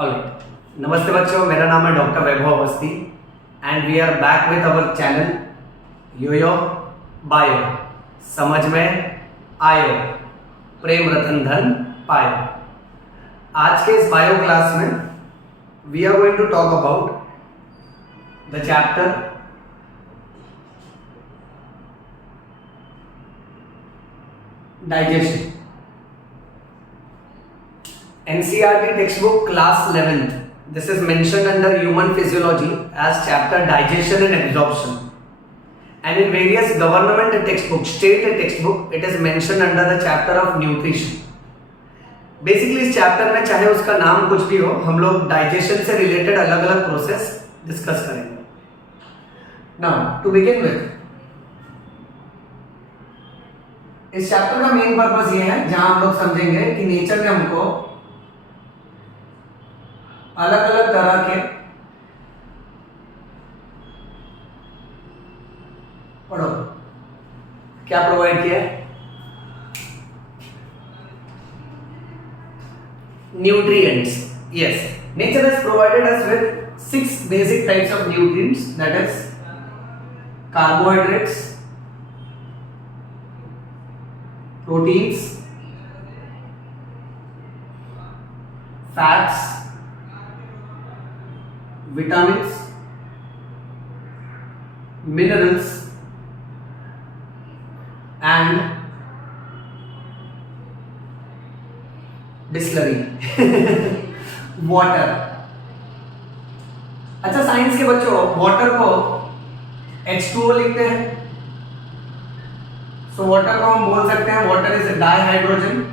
Alright, नमस्ते बच्चों, मेरा नाम है doctor Vaibhav Awasthi and we are back with our channel yoyo bio. समझ में आयो, प्रेम रतन धन पायो। आज के इस बायो क्लास में we are going to talk about the chapter digestion. NCERT textbook class 11th. This is mentioned under human physiology as chapter digestion and absorption. And in various government textbook, state textbook, it is mentioned under the chapter of nutrition. Basically इस chapter में चाहे उसका नाम कुछ भी हो, हम लोग डाइजेशन से रिलेटेड अलग अलग प्रोसेस डिस्कस करेंगे। Now to begin with, इस चैप्टर का मेन पर्पस ये है जहां हम लोग समझेंगे कि नेचर ने हमको अलग अलग तरह के पढ़ो क्या प्रोवाइड किया है। Nutrients, yes, nature has provided us with 6 basic types of nutrients, that is carbohydrates, proteins, fats, vitamins, minerals and distillery water। अच्छा, साइंस के बच्चों वाटर को H2O लिखते हैं, सो वाटर को हम बोल सकते हैं water is di hydrogen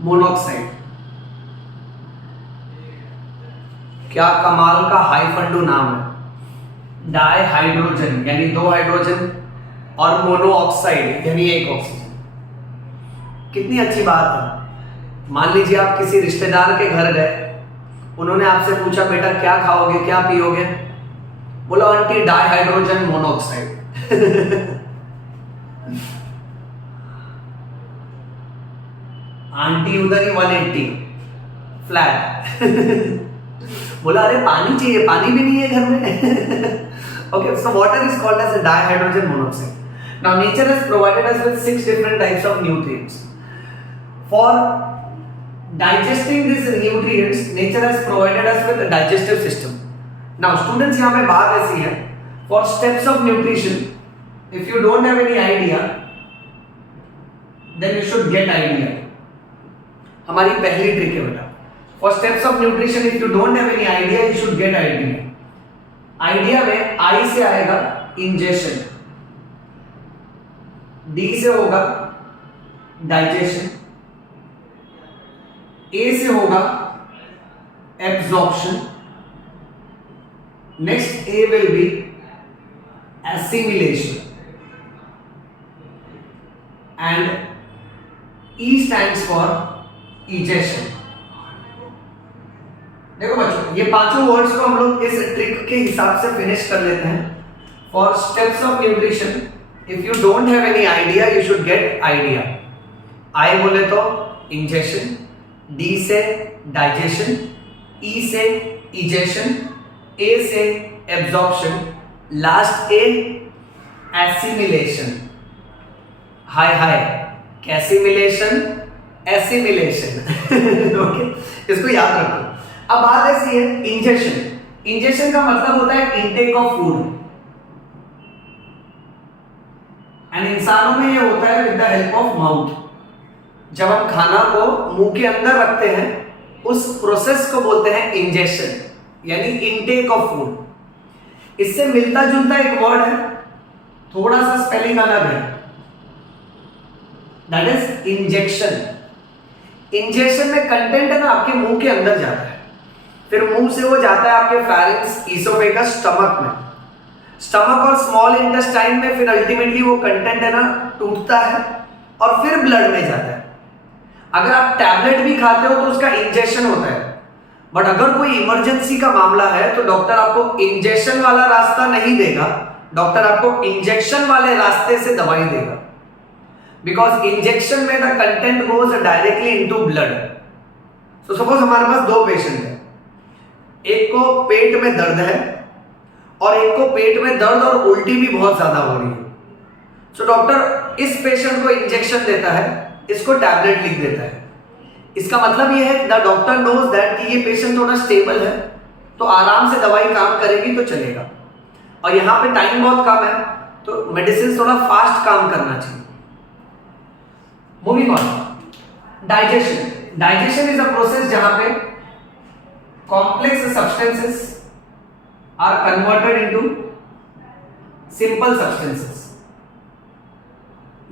monoxide. क्या कमाल का हाइफंडू नाम है, डाई हाइड्रोजन यानी 2 हाइड्रोजन और मोनोऑक्साइड यानी 1 ऑक्सीजन। कितनी अच्छी बात है। मान लीजिए आप किसी रिश्तेदार के घर गए, उन्होंने आपसे पूछा बेटा क्या खाओगे, क्या पियोगे, बोलो aunty di hydrogen monoxide. Aunty उधर ही 180 फ्लैट। बोला अरे पानी चाहिए, पानी भी नहीं है घर में। Okay, so water is called as a dihydrogen monoxide. Now nature has provided us with 6 different types of nutrients. For digesting these nutrients, nature has provided us with a digestive system. Now students, यहाँ पे बात ऐसी है, for steps of nutrition, if you don't have any idea, then you should get idea. हमारी पहली trick है बेटा। For steps of nutrition, if you don't have any idea, you should get idea. Idea में I से आएगा ingestion, D से होगा digestion, A से होगा absorption, next A will be assimilation, and E stands for egestion। देखो बच्चों, ये पांचों वर्ड्स को हम लोग इस ट्रिक के हिसाब से फिनिश कर लेते हैं। Four steps of nutrition, if you don't have any idea, you should get idea. I बोले तो इंजेक्शन, डी से डाइजेशन, ई से इजेशन, ए से एब्जॉर्प्शन, लास्ट ए एसिमिलेशन। हाय हाय, कैसिमिलेशन, एसिमिलेशन। ओके, इसको याद रखो। अब बात ऐसी है इंजेक्शन। इंजेक्शन का मतलब होता है इनटेक ऑफ फूड, एंड इंसानों में ये होता है with the help of mouth. जब हम खाना को मुंह के अंदर रखते हैं, उस प्रोसेस को बोलते हैं इंजेक्शन यानी इनटेक ऑफ फूड। इससे मिलता जुलता एक वर्ड है, थोड़ा सा स्पेलिंग अलग है, दैट इज इंजेक्शन। इंजेक्शन में कंटेंट है ना आपके मुंह के अंदर जाता है, फिर मुंह से वो जाता है आपके फेरिंक्स, ईसोफेगस, स्टमक में। स्टमक और स्मॉल इंटेस्टाइन में फिर अल्टीमेटली वो कंटेंट है ना टूटता है और फिर ब्लड में जाता है। अगर आप टैबलेट भी खाते हो तो उसका इंजेक्शन होता है, बट अगर कोई इमरजेंसी का मामला है तो डॉक्टर आपको इंजेक्शन वाला रास्ता नहीं देगा, डॉक्टर आपको इंजेक्शन वाले रास्ते से दवाई देगा। because injection में the content goes directly into blood, तो सपोज हमारे पास दो पेशेंट है, एक को पेट में दर्द है और एक को पेट में दर्द और उल्टी भी बहुत ज्यादा हो रही है। सो डॉक्टर इस पेशेंट को इंजेक्शन देता है, इसको टैबलेट लिख देता है। इसका मतलब ये है द डॉक्टर नोज दैट कि ये पेशेंट थोड़ा स्टेबल है, तो आराम से दवाई काम करेगी तो चलेगा, और यहाँ पे टाइम बहुत कम है तो मेडिसिन थोड़ा फास्ट काम करना चाहिए। Moving on, digestion. Digestion is a process जहां पे complex substances are converted into simple substances.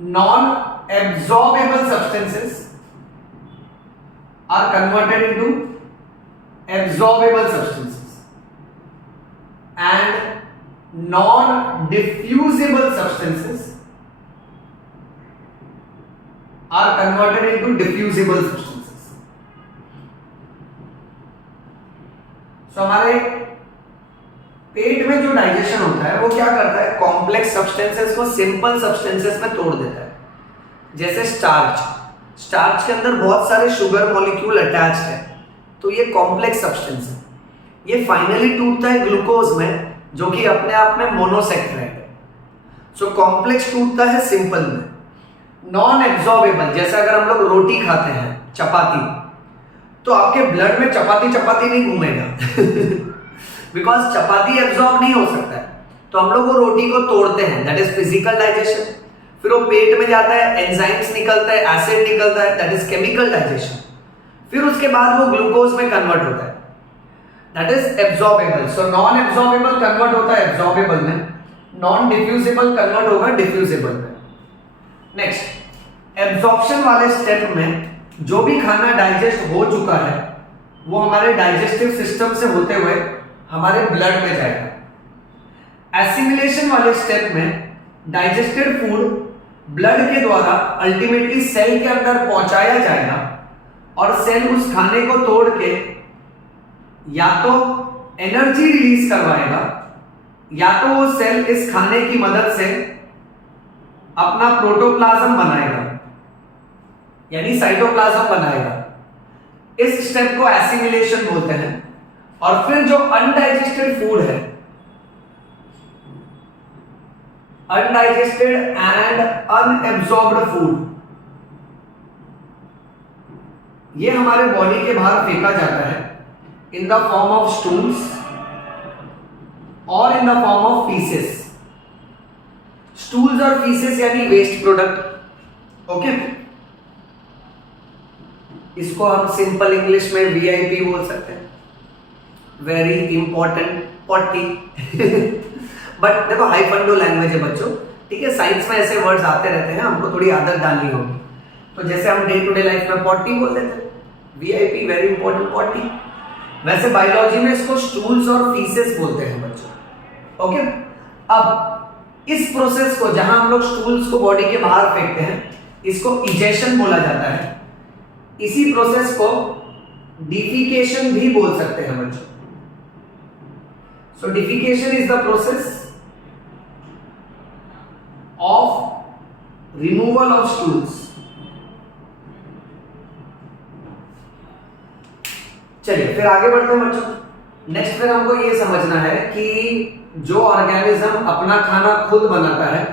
Non absorbable substances are converted into absorbable substances and non diffusible substances are converted into diffusible substances. So हमारे पेट में जो digestion होता है वो क्या करता है, कॉम्प्लेक्स सब्सटेंसेस को सिंपल सब्सटेंसेस में तोड़ देता है। जैसे स्टार्च, स्टार्च के अंदर बहुत सारे शुगर मॉलिक्यूल अटैच्ड है, तो ये कॉम्प्लेक्स सब्सटेंस है। ये फाइनली टूटता है ग्लूकोज में, जो कि अपने आप में मोनोसेक्राइड है। सो कॉम्प्लेक्स टूटता है सिंपल में। नॉन एब्सॉर्बेबल, जैसे अगर हम लोग रोटी खाते हैं, चपाती, तो आपके ब्लड में चपाती चपाती नहीं घूमेगा बिकॉज चपाती एब्सॉर्ब नहीं हो सकता है, तो हम लोग वो रोटी को तोड़ते हैं, दैट इज फिजिकल डाइजेशन। फिर वो पेट में जाता है, एंजाइम्स निकलता है, एसिड निकलता है, दैट इज केमिकल डाइजेशन। फिर उसके बाद वो ग्लूकोज में कन्वर्ट होता है, that is absorbable. So non absorbable convert होता है एब्सॉर्बेबल में, नॉन डिफ्यूजिबल कन्वर्ट होगा डिफ्यूजिबल में। नेक्स्ट, एब्जॉर्प्शन वाले स्टेप में जो भी खाना डाइजेस्ट हो चुका है वो हमारे डाइजेस्टिव सिस्टम से होते हुए हमारे ब्लड में जाएगा। एसिमिलेशन वाले स्टेप में डाइजेस्टेड फूड ब्लड के द्वारा अल्टीमेटली सेल के अंदर पहुंचाया जाएगा, और सेल उस खाने को तोड़ के या तो एनर्जी रिलीज करवाएगा, या तो वो सेल इस खाने की मदद से अपना प्रोटोप्लाज्म बनाएगा, यानी साइटोप्लाज्म बनाएगा। इस स्टेप को एसिमिलेशन बोलते हैं। और फिर जो अनडाइजेस्टेड फूड है, अनडाइजेस्टेड एंड अनएब्सॉर्ब्ड फूड, ये हमारे बॉडी के बाहर फेंका जाता है in the form of stools और in the form of faeces. Stools और फीसेस यानी वेस्ट प्रोडक्ट, ओके। इसको हम सिंपल इंग्लिश में वीआईपी बोल सकते हैं, वेरी इंपॉर्टेंट पॉटी बट देखो हाई फंडो लैंग्वेज है बच्चों, ठीक है। साइंस में ऐसे वर्ड्स आते रहते हैं, हमको थोड़ी आदत डालनी होगी। तो जैसे हम डे टू डे लाइफ में पॉटी बोल देते हैं, वीआईपी वेरी इंपॉर्टेंट पॉटी। वैसे बायोलॉजी में इसको स्टूल्स और फीसेस बोलते हैं बच्चों, ओके। अब इस प्रोसेस को, जहां हम लोग स्टूल्स को बॉडी के बाहर फेंकते हैं, इसको इजेशन बोला जाता है। इसी प्रोसेस को डिफिकेशन भी बोल सकते हैं बच्चों। So defecation is the process of removal of stools. चलिए फिर आगे बढ़ते हैं बच्चों। नेक्स्ट फिर हमको ये समझना है कि जो ऑर्गेनिज्म अपना खाना खुद बनाता है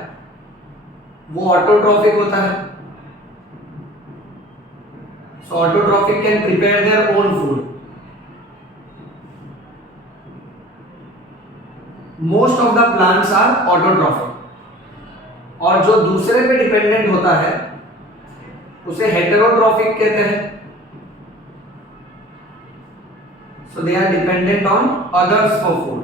वो ऑटोट्रॉफिक होता है। So autotrophic can prepare their own food. Most of the plants are autotrophic, और जो दूसरे पे डिपेंडेंट होता है उसे हेटेरोट्रॉफिक कहते हैं। So they are dependent on others for food.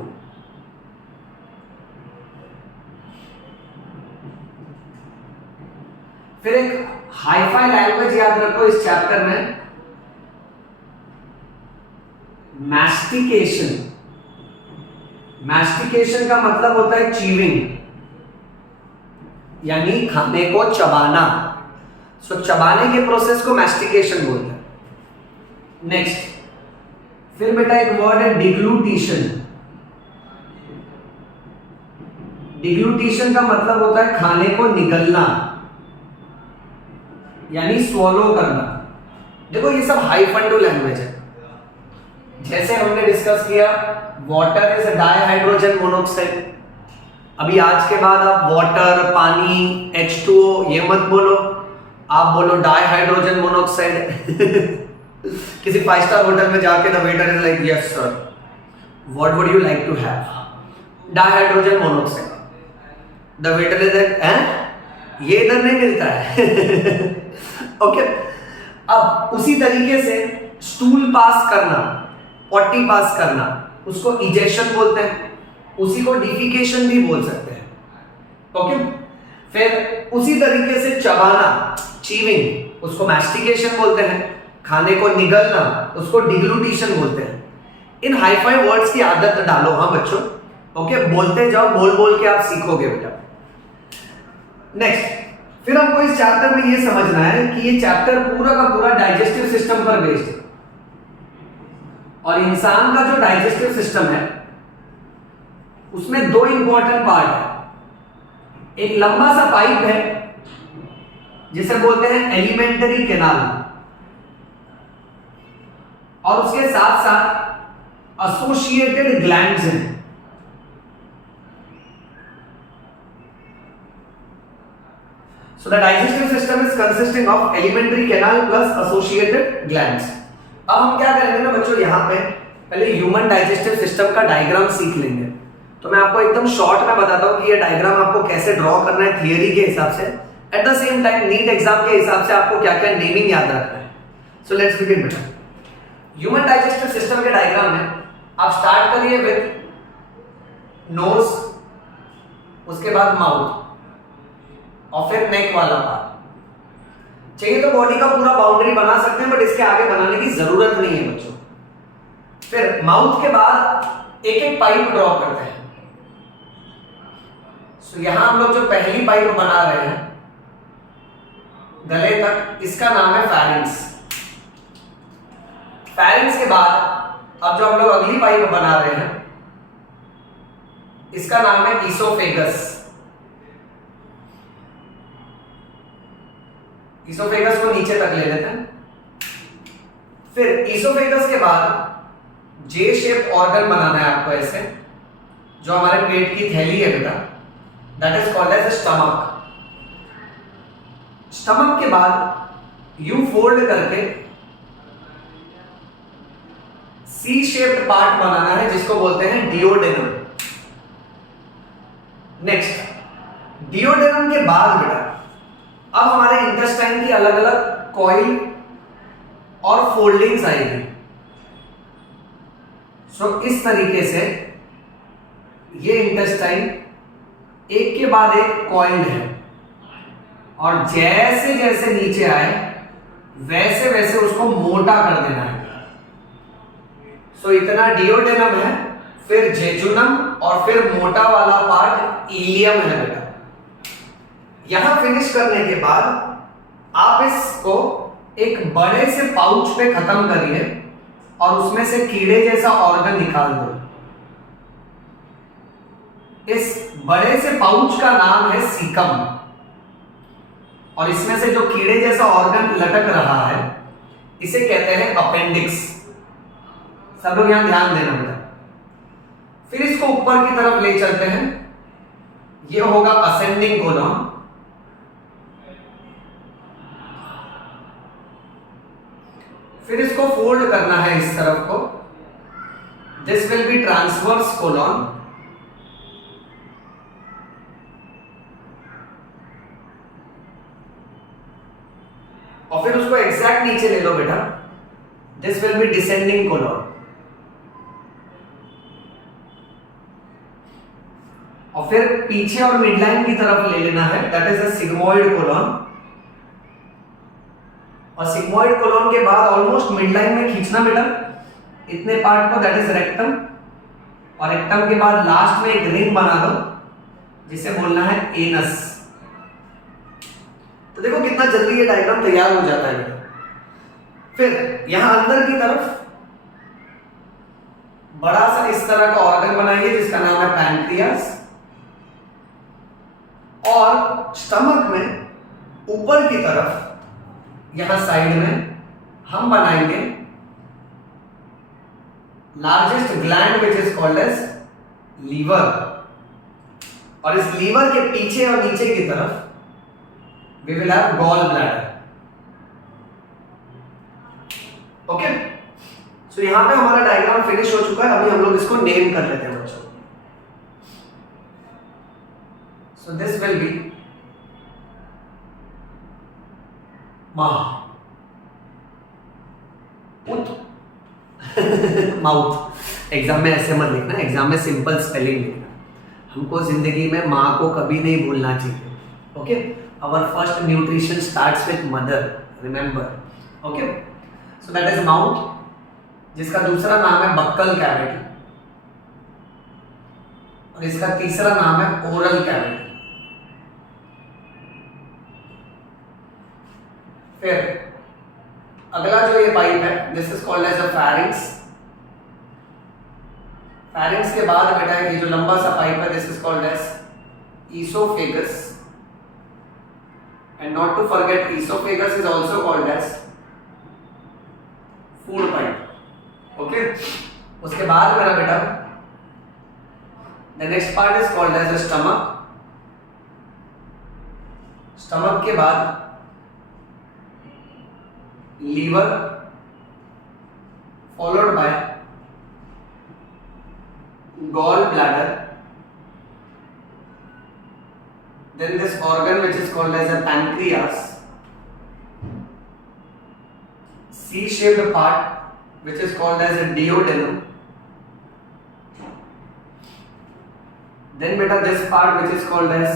फिर एक हाईफाई लैंग्वेज याद रखो इस चैप्टर में, मैस्टिकेशन। मैस्टिकेशन का मतलब होता है चीविंग, यानी खाने को चबाना। सो चबाने के प्रोसेस को मैस्टिकेशन बोलते हैं। नेक्स्ट, फिर बेटा एक वर्ड है डिग्लूटिशन। डिग्लूटिशन का मतलब होता है खाने को निगलना, यानी स्वॉलो करना। देखो ये सब हाइफंडो लैंग्वेज है। जैसे हमने डिस्कस किया वाटर इज डाइहाइड्रोजन मोनोऑक्साइड। अभी आज के बाद आप वाटर, पानी, H2O ये मत बोलो, आप बोलो डाइहाइड्रोजन मोनोऑक्साइड। किसी 5 स्टार होटल में जाके the waiter is like yes sir what would you like to have, dihydrogen monoxide. The waiter is like हैं ये इधर नहीं मिलता है। ओके अब उसी तरीके से स्टूल पास करना, पॉटी पास करना, उसको इजेक्शन बोलते हैं, उसी को डिफिकेशन भी बोल सकते हैं। ओके फिर उसी तरीके से चबाना, चीविंग, उसको मैस्टिकेशन बोलते हैं, खाने को निगलना उसको डिग्लूटिशन बोलते हैं। इन हाई-फाई वर्ड्स की आदत डालो हाँ बच्चों। ओके बोलते जाओ, बोल बोल के आप सीखोगे बेटा। नेक्स्ट फिर हमको इस चैप्टर में ये समझना है कि ये चैप्टर पूरा का पूरा डाइजेस्टिव सिस्टम पर बेस्ड है, और इंसान का जो डाइजेस्टिव सिस्टम है उसमें 2 इंपॉर्टेंट पार्ट है। एक लंबा सा पाइप है जिसे बोलते हैं एलिमेंटरी कैनाल, और उसके साथ साथ एसोसिएटेड ग्लैंड्स हैं। So the digestive system is consisting of alimentary canal plus associated glands. अब हम क्या करेंगे ना बच्चों, यहाँ पे पहले ह्यूमन डाइजेस्टिव सिस्टम का डायग्राम सीख लेंगे। तो मैं आपको एकदम शॉर्ट में बताता हूँ कि ये डायग्राम आपको कैसे ड्रॉ करना है थियरी के हिसाब से, at the same time NEET exam के हिसाब से आपको क्या क्या नेमिंग याद रखना है। सो लेट्स बिगिन बेटा। ह्यूमन डाइजेस्टिव सिस्टम के डायग्राम में आप स्टार्ट करिए विद नोज, उसके बाद माउथ और फिर नेक वाला पार्ट। चाहिए तो बॉडी का पूरा बाउंड्री बना सकते हैं, बट इसके आगे बनाने की जरूरत नहीं है बच्चों। फिर माउथ के बाद एक एक पाइप ड्रॉ करते हैं। सो यहां हम लोग जो पहली पाइप बना रहे हैं गले तक, इसका नाम है फैरिंक्स। फैरिंक्स के बाद अब जो हम लोग अगली पाइप बना रहे हैं इसका नाम है ईसोफेगस। ईसोफेगस को नीचे तक ले लेते हैं। फिर ईसोफेगस के बाद जे शेप ऑर्गन बनाना है आपको ऐसे, जो हमारे पेट की थैली है बेटा, that is called as stomach. Stomach के बाद यू फोल्ड करके सी शेप्ड पार्ट बनाना है जिसको बोलते हैं डिओडेनम। नेक्स्ट डिओडेनम के बाद बेटा अब हमारे इंटेस्टाइन की अलग अलग कॉइल और फोल्डिंग्स आएगी। सो इस तरीके से ये इंटेस्टाइन एक के बाद एक कॉइल्ड है, और जैसे जैसे नीचे आए वैसे वैसे उसको मोटा कर देना है। सो इतना डिओडेनम है, फिर जेजुनम, और फिर मोटा वाला पार्ट इलियम है बेटा। यहां फिनिश करने के बाद आप इसको एक बड़े से पाउच पे खत्म करिए और उसमें से कीड़े जैसा ऑर्गन निकाल दो। इस बड़े से पाउच का नाम है सीकम, और इसमें से जो कीड़े जैसा ऑर्गन लटक रहा है इसे कहते हैं अपेंडिक्स। सब लोग यहां ध्यान देना बेटा। फिर इसको ऊपर की तरफ ले चलते हैं, यह होगा असेंडिंग कोलॉन। फिर इसको फोल्ड करना है इस तरफ को, this will be transverse colon. और फिर उसको एग्जैक्ट नीचे ले लो बेटा, this will be descending colon. और फिर पीछे और मिडलाइन की तरफ ले लेना है, that is a sigmoid colon. और सिग्मोइड कोलॉन के बाद ऑलमोस्ट मिडलाइन में खींचना बेटा इतने पार्ट को, दैट इज रेक्टम। और रेक्टम के बाद लास्ट में एक रिंग बना दो जिसे बोलना है एनस। तो देखो कितना जल्दी ये डायग्राम तैयार हो जाता है बेटा। फिर यहां अंदर की तरफ बड़ा सा इस तरह का ऑर्गन बनाइए जिसका नाम है पैंक्रियास, और स्टमक में ऊपर की तरफ यहां साइड में हम बनाएंगे largest gland which is called as liver, और इस लीवर के पीछे और नीचे की तरफ we will have gall bladder. Okay, so यहां पे हमारा डायग्राम फिनिश हो चुका है। अभी हम लोग इसको नेम कर लेते हैं बच्चों। So this will be mouth. Exam में ऐसे मत लिखना, एग्जाम में सिंपल स्पेलिंग लिखना। हमको जिंदगी में माँ को कभी नहीं भूलना चाहिए। Okay, our first nutrition starts with mother, remember. Okay, so that is mouth, जिसका दूसरा नाम है बक्कल कैविटी, और इसका तीसरा नाम है ओरल कैविटी। फिर अगला जो ये पाइप है, this is called as a pharynx. Pharynx के बाद बेटा ये जो लंबा सा पाइप है, this is called as oesophagus, and not to forget oesophagus is also called as food pipe. Okay, उसके बाद मेरा बेटा the next part is called as a stomach. Stomach के बाद liver, followed by gall bladder, then this organ which is called as a pancreas, C-shaped part which is called as a duodenum, then beta this part which is called as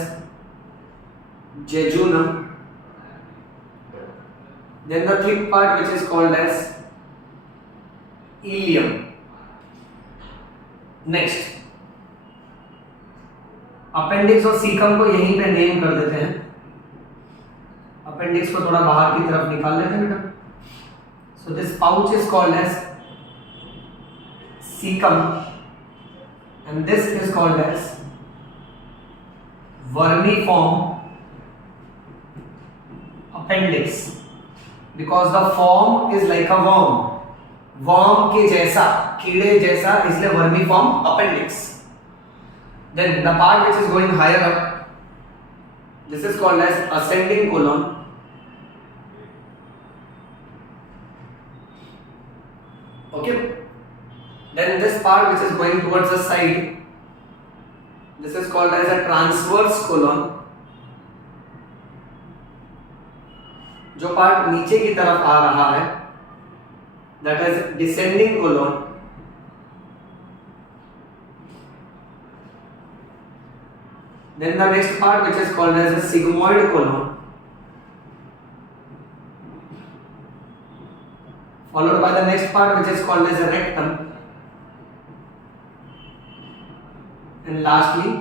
jejunum, then the thick part which is called as ileum. Next appendix और caecum को यहीं पे name कर देते हैं। Appendix को थोड़ा बाहर की तरफ निकाल लेते हैं बेटा। So this pouch is called as caecum and this is called as vermiform appendix, because the form is like a worm, worm के जैसा, कीड़े जैसा, इसलिए vermiform appendix. Then the part which is going higher up, this is called as ascending colon, okay. Then this part which is going towards the side, this is called as a transverse colon. जो part नीचे की तरफ आ रहा है that is descending colon, then the next part which is called as a sigmoid colon, followed by the next part which is called as a rectum, and lastly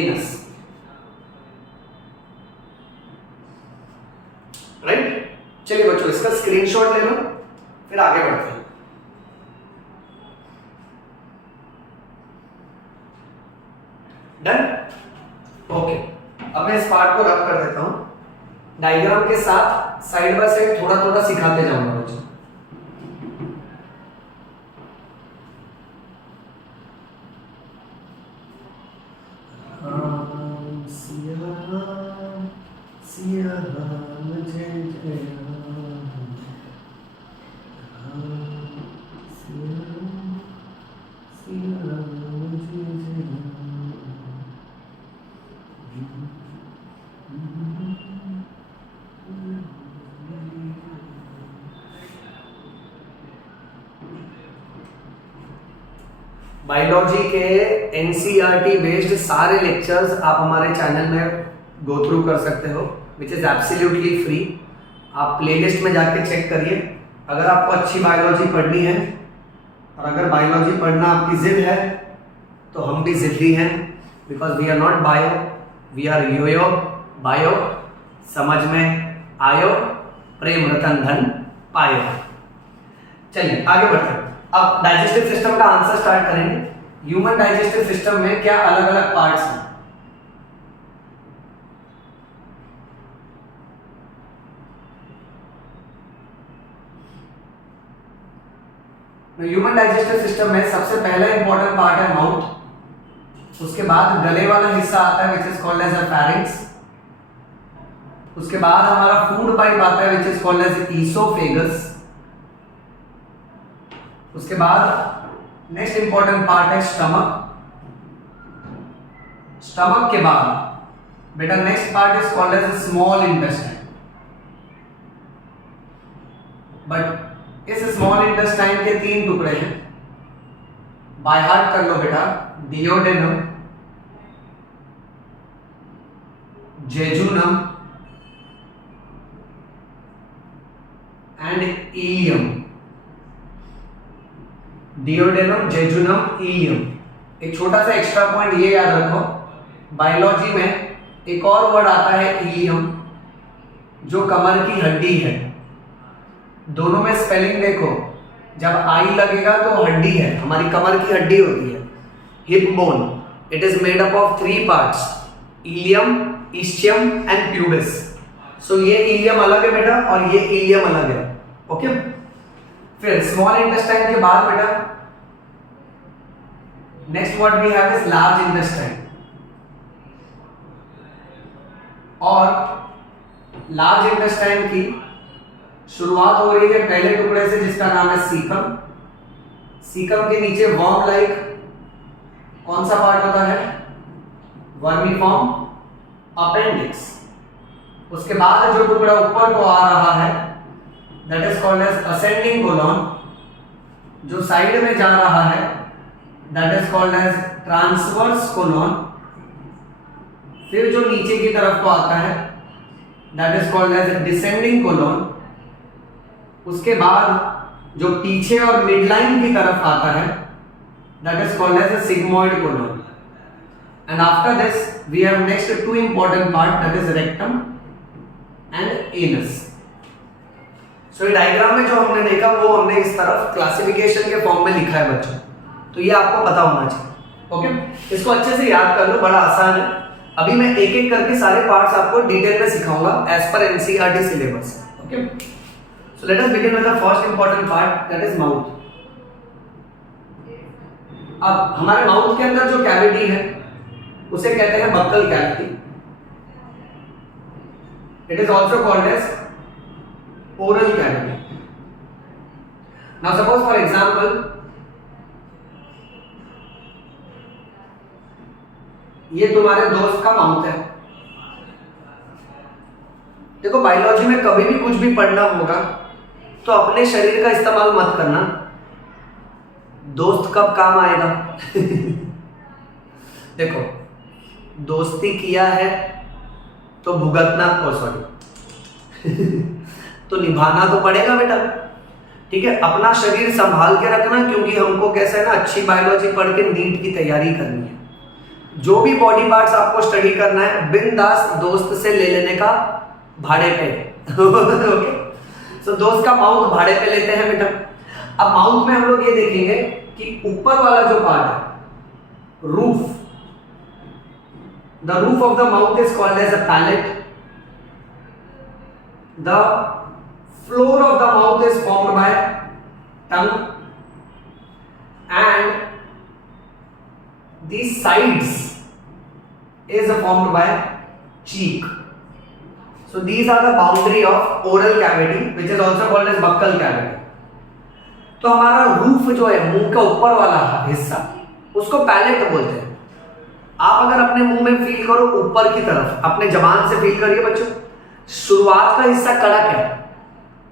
anus, right? चलिए बच्चों इसका screenshot ले लो, फिर आगे बढ़ते हैं। Done, okay. अब मैं इस पार्ट को रब कर देता हूं डायग्राम के साथ, साइड बाय साइड थोड़ा थोड़ा सिखाते जाऊंगा बच्चों। सिया राम जय जय राम, सिया राम जय जय राम। बायोलॉजी के एनसीईआरटी बेस्ड सारे लेक्चर्स आप हमारे चैनल में गो थ्रू कर सकते हो, विच इज एब्सोल्युटली फ्री। आप प्लेलिस्ट में जाके चेक करिए। अगर आपको अच्छी बायोलॉजी पढ़नी है और अगर बायोलॉजी पढ़ना आपकी जिद है तो हम भी जिद्दी हैं, because we are not bio, we are yoyo bio. समझ में आयो, प्रेम रतन धन पायो। चलिए आगे बढ़ते हैं। अब डाइजेस्टिव सिस्टम का आंसर स्टार्ट करेंगे। ह्यूमन डाइजेस्टिव सिस्टम में क्या अलग अलग पार्ट्स हैं? ह्यूमन डाइजेस्टिव सिस्टम में सबसे पहला इंपॉर्टेंट पार्ट है माउथ, उसके बाद गले वाला हिस्सा आता है which is called as a pharynx, उसके बाद हमारा फूड पाइप आता है which is called as oesophagus, उसके बाद नेक्स्ट इंपॉर्टेंट पार्ट है स्टमक, स्टमक के बाद बेटा next part is called as small intestine. But इस स्मॉल इंटेस्टाइन के 3 टुकड़े हैं, बाय हार्ट कर लो बेटा, duodenum, jejunum and ileum. Duodenum, jejunum, ileum. एक छोटा सा एक्स्ट्रा पॉइंट ये याद रखो, बायोलॉजी में एक और वर्ड आता है इलियम, जो कमर की हड्डी है। दोनों में स्पेलिंग देखो, जब आई लगेगा तो हड्डी है, हमारी कमर की हड्डी होती है, hip bone. It is made up of 3 parts, ilium, ischium and pubis. So ये इलियम अलग है बेटा और ये इलियम अलग है। ओके, फिर स्मॉल इंटेस्टाइन के बाद बेटा next what we have is large intestine. और लार्ज इंटेस्टाइन की शुरुआत हो रही है पहले टुकड़े से जिसका नाम है सीकम। सीकम के नीचे वर्म लाइक कौन सा पार्ट होता है? Vermiform appendix. उसके बाद जो टुकड़ा ऊपर को आ रहा है that is called as ascending colon, जो साइड में जा रहा है that is called as transverse colon. फिर जो नीचे की तरफ को आता है that is called as descending colon. उसके बाद जो पीछे और मिडलाइन की तरफ आता है that is called as sigmoid colon. And after this we have next 2 important part that is rectum and anus. So ये डायग्राम में जो हमने देखा वो हमने इस तरफ क्लासिफिकेशन के फॉर्म में लिखा है बच्चों, तो ये आपको पता होना चाहिए। ओके, इसको अच्छे से याद कर लो, बड़ा आसान है। अभी मैं एक एक करके सारे पार्ट्स आपको डिटेल में सिखाऊंगा एज पर NCERT syllabus. Okay, so let us begin with the first important part that is mouth. अब हमारे माउथ के अंदर जो कैविटी है उसे कहते हैं buccal cavity. It is also called as oral cavity. Now suppose for example ये तुम्हारे दोस्त का माउथ है। देखो बायोलॉजी में कभी भी कुछ भी पढ़ना होगा तो अपने शरीर का इस्तेमाल मत करना, दोस्त कब काम आएगा? देखो दोस्ती किया है तो भुगतना, तो निभाना तो पड़ेगा बेटा। ठीक है, अपना शरीर संभाल के रखना, क्योंकि हमको कैसे है ना अच्छी बायोलॉजी पढ़ के नीट की तैयारी करनी है। जो भी बॉडी पार्ट्स आपको स्टडी करना है बिंदास दोस्त से ले लेने का भाड़े पे। ओके, सो दोस्त का माउथ भाड़े पे लेते हैं बेटा। अब माउथ में हम लोग ये देखेंगे कि ऊपर वाला जो पार्ट है roof, the roof of the mouth is called as a palate. The floor of the mouth is formed by tongue and the sides is formed by cheek. So these are the boundary of oral cavity which is also called as buccal cavity. तो हमारा roof जो है मुंह का ऊपर वाला हिस्सा उसको पैलेट बोलते हैं। आप अगर अपने मुंह में फील करो ऊपर की तरफ, अपने जबान से फील करिए बच्चों, शुरुआत का हिस्सा कड़क है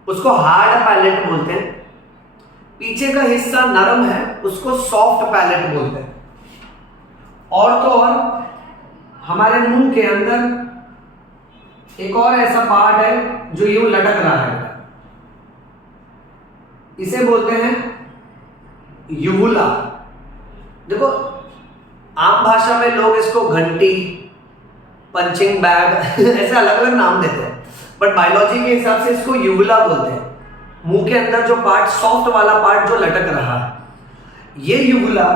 उसको हार्ड पैलेट बोलते हैं, पीछे का हिस्सा नरम है उसको सॉफ्ट पैलेट बोलते हैं। और तो और हमारे मुंह के अंदर एक और ऐसा पार्ट है जो यूं लटक रहा है, इसे बोलते हैं यूवुला। देखो आम भाषा में लोग इसको घंटी, पंचिंग बैग ऐसे अलग अलग नाम देते हैं, बट बायोलॉजी के हिसाब से इसको यूवुला बोलते हैं। मुंह के अंदर जो पार्ट सॉफ्ट वाला पार्ट जो लटक रहा है, ये यूवुला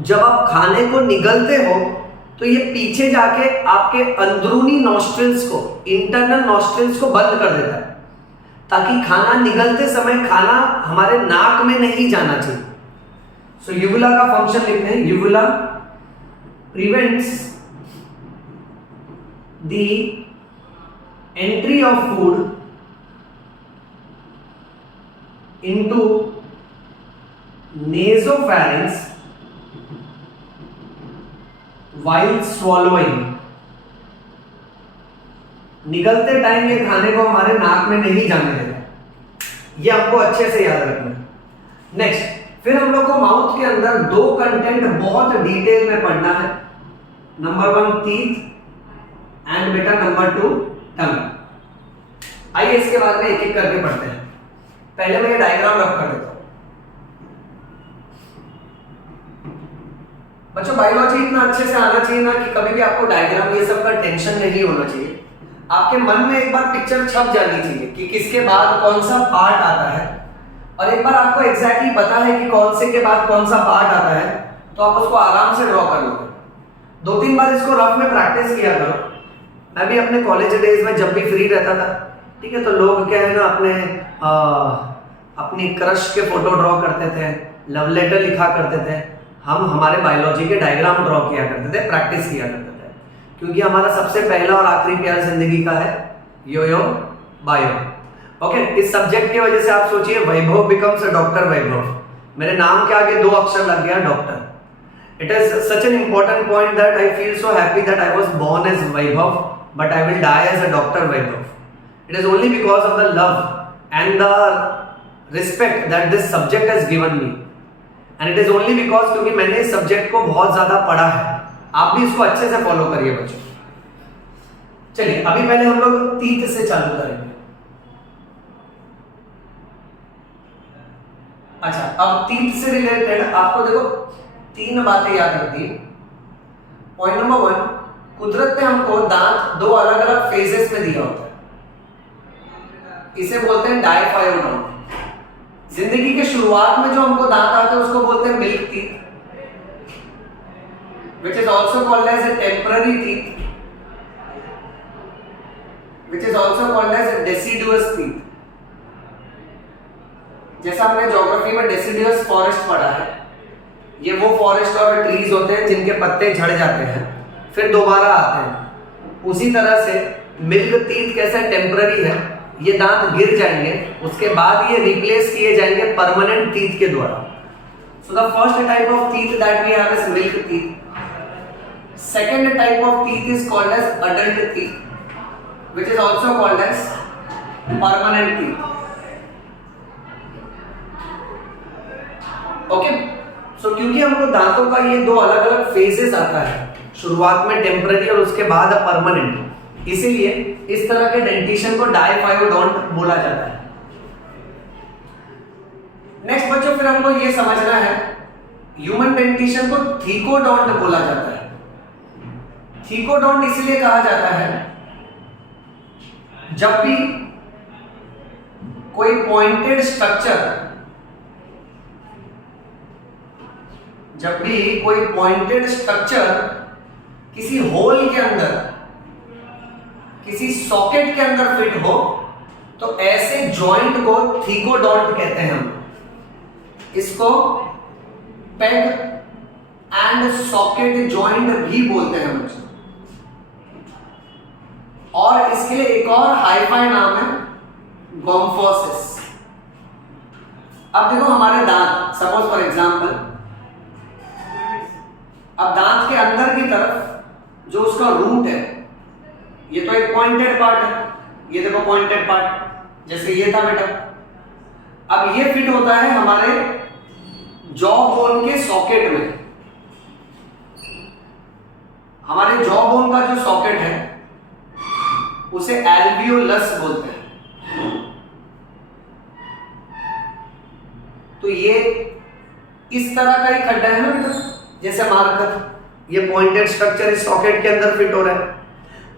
जब आप खाने को निगलते हो तो ये पीछे जाके आपके अंदरूनी नॉस्ट्रिल्स को, इंटरनल नॉस्ट्रिल्स को बंद कर देता है, ताकि खाना निगलते समय खाना हमारे नाक में नहीं जाना चाहिए, सो यूवुला का फंक्शन लिखते हैं, uvula prevents the entry of food into nasopharynx while swallowing. निकलते टाइम ये खाने को हमारे नाक में नहीं जाने देता, ये आपको अच्छे से याद रखना है। नेक्स्ट, फिर हम लोग को माउथ के अंदर दो कंटेंट बहुत डिटेल में पढ़ना है। नंबर 1 टीथ एंड बेटा नंबर 2 टंग। आइए इसके बाद में एक एक करके पढ़ते हैं। पहले मैं ये डायग्राम रख कर देता हूं। बच्चों बायोलॉजी इतना अच्छे से आना चाहिए ना कि कभी भी आपको डायग्राम ये सब का टेंशन नहीं होना चाहिए। आपके मन में एक बार पिक्चर छप जानी चाहिए कि किसके बाद कौन सा पार्ट आता है, और एक बार आपको एग्जैक्टली पता है कि कौन से के बाद कौन सा पार्ट आता है तो आप उसको आराम से ड्रॉ कर लोगे। 2-3 बार इसको रफ में प्रैक्टिस किया करो। मैं भी अपने कॉलेज डेज में जब भी फ्री रहता था, ठीक है, तो लोग क्या है ना अपनी क्रश के फोटो ड्रॉ करते थे, लव लेटर लिखा करते थे। हम हमारे बायोलॉजी के डायग्राम ड्रॉ किया करते थे, प्रैक्टिस किया करते थे, क्योंकि हमारा सबसे पहला और आखिरी प्यार जिंदगी का है यो बायो। ओके, इस सब्जेक्ट की वजह से आप सोचिए वैभव बिकम्स डॉक्टर वैभव, मेरे नाम के आगे 2 अक्षर लग गया doctor. It is such an important point that I feel so happy that I was born as Vaibhav, but I will die as a Dr. Vaibhav. It is only because of the love and the respect that this subject has given me, and it is only because क्योंकि मैंने इस subject को बहुत ज्यादा पढ़ा है। आप भी इसको अच्छे से फॉलो करिए बच्चों। चलिए अभी पहले हम लोग तीत से चालू करेंगे। अच्छा, अब तीत से रिलेटेड आपको देखो 3 बातें याद रखती है। पॉइंट नंबर 1, कुदरत ने हमको दांत 2 अलग अलग फेजेस में दिया होता है, इसे बोलते हैं डायफायोडोंट। जिंदगी के शुरुआत में जो हमको दांत आते हैं उसको बोलते हैं milk teeth, which is also called as a temporary teeth, which is also called as a deciduous teeth। जैसा हमने ज्योग्राफी में डेसिडुअस फॉरेस्ट पढ़ा है, ये वो फॉरेस्ट और ट्रीज होते हैं जिनके पत्ते झड़ जाते हैं फिर दोबारा आते हैं। उसी तरह से मिल्क टीथ कैसे टेम्पररी है, ये दांत गिर जाएंगे, उसके बाद ये रिप्लेस किए जाएंगे परमानेंट टीथ के द्वारा। So the first type of teeth that we have is milk teeth. Second type of teeth is called as adult teeth, which is also called as permanent teeth. Okay, so क्योंकि हमको दांतों का ये 2 अलग अलग phases आता है, शुरुआत में टेम्पररी और उसके बाद परमानेंट, इसीलिए इस तरह के डेंटिशन को डायफायोडोंट बोला जाता है। नेक्स्ट बच्चों, फिर हमको ये समझना है ह्यूमन डेंटिशन को थीकोडोंट बोला जाता है। थीकोडोंट इसलिए कहा जाता है जब भी कोई पॉइंटेड स्ट्रक्चर किसी होल के अंदर, किसी सॉकेट के अंदर फिट हो तो ऐसे जॉइंट को थीकोडोंट कहते हैं हम। इसको पेग एंड सॉकेट जॉइंट भी बोलते हैं बच्चों। और इसके लिए एक और हाईफाई नाम है गोम्फोसिस। अब देखो हमारे दांत, सपोज फॉर एग्जांपल, अब दांत के अंदर की तरफ जो उसका रूट है, ये तो एक पॉइंटेड पार्ट है, ये देखो पॉइंटेड पार्ट, जैसे ये था बेटा। अब ये फिट होता है हमारे जॉ बोन के सॉकेट में। हमारे जॉ बोन का जो सॉकेट है उसे एल्वियोलस बोलते हैं। तो ये इस तरह का ही खड्डा है ना बेटा, जैसे मार्कर, ये पॉइंटेड स्ट्रक्चर इस सॉकेट के अंदर फिट हो रहा है।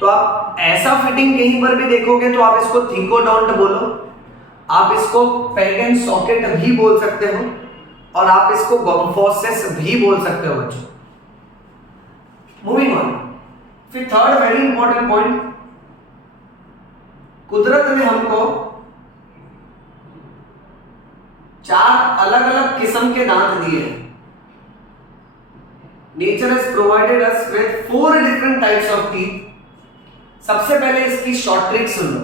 तो आप ऐसा फिटिंग कहीं पर भी देखोगे तो आप इसको थीकोडोंट बोलो, आप इसको पेग एंड सॉकेट भी बोल सकते हो, और आप इसको गोम्फोसिस भी बोल सकते हो बच्चों। मूविंग ऑन, फिर थर्ड वेरी इंपॉर्टेंट पॉइंट, कुदरत ने हमको 4 अलग अलग किस्म के दांत दिए हैं। Nature has provided us with 4 different types of teeth. सबसे पहले इसकी शॉर्ट ट्रिक सुन लो।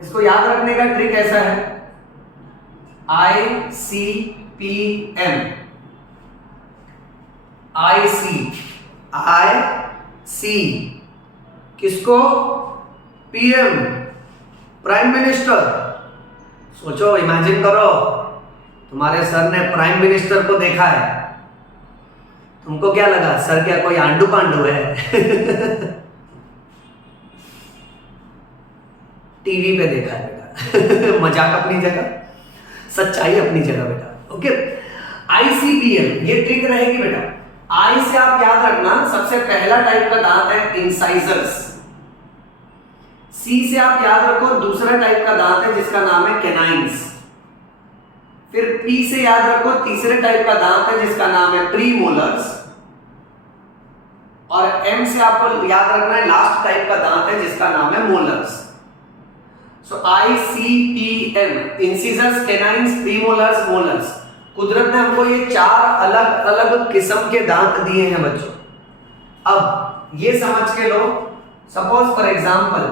इसको याद रखने का ट्रिक ऐसा है, ICPM। IC किसको? PM, prime minister. सोचो, इमेजिन करो, तुम्हारे सर ने प्राइम मिनिस्टर को देखा है, तुमको क्या लगा? सर क्या कोई आंडू पांडू है? टीवी पे देखा है बेटा। मजाक अपनी जगह, सच्चाई अपनी जगह बेटा। ओके, ICPM ये ट्रिक रहेगी बेटा। आई से आप याद रखना, सबसे पहला टाइप का दांत है इंसाइजर्स। सी से आप याद रखो, दूसरा टाइप का दांत है जिसका नाम है कैनाइन्स। फिर पी से याद रखो, तीसरे टाइप का दांत है जिसका नाम है प्रीमोलर्स। और एम से आपको याद रखना है, लास्ट टाइप का दांत है जिसका नाम है मोलर्स। सो ICPM, incisors, canines, premolars, molars. कुदरत ने हमको ये 4 अलग अलग किस्म के दांत दिए हैं बच्चों। अब ये समझ के लो, सपोज फॉर एग्जांपल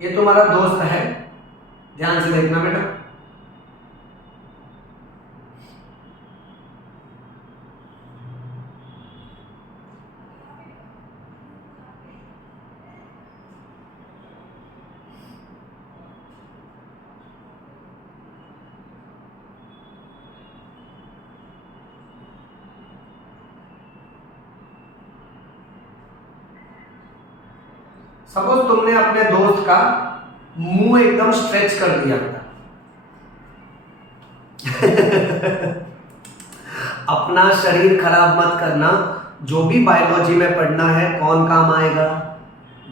ये तुम्हारा दोस्त है, ध्यान से देखना बेटा। सपोज तुमने अपने दोस्त का मुंह एकदम स्ट्रेच कर दिया। अपना शरीर खराब मत करना। जो भी बायोलॉजी में पढ़ना है, कौन काम आएगा?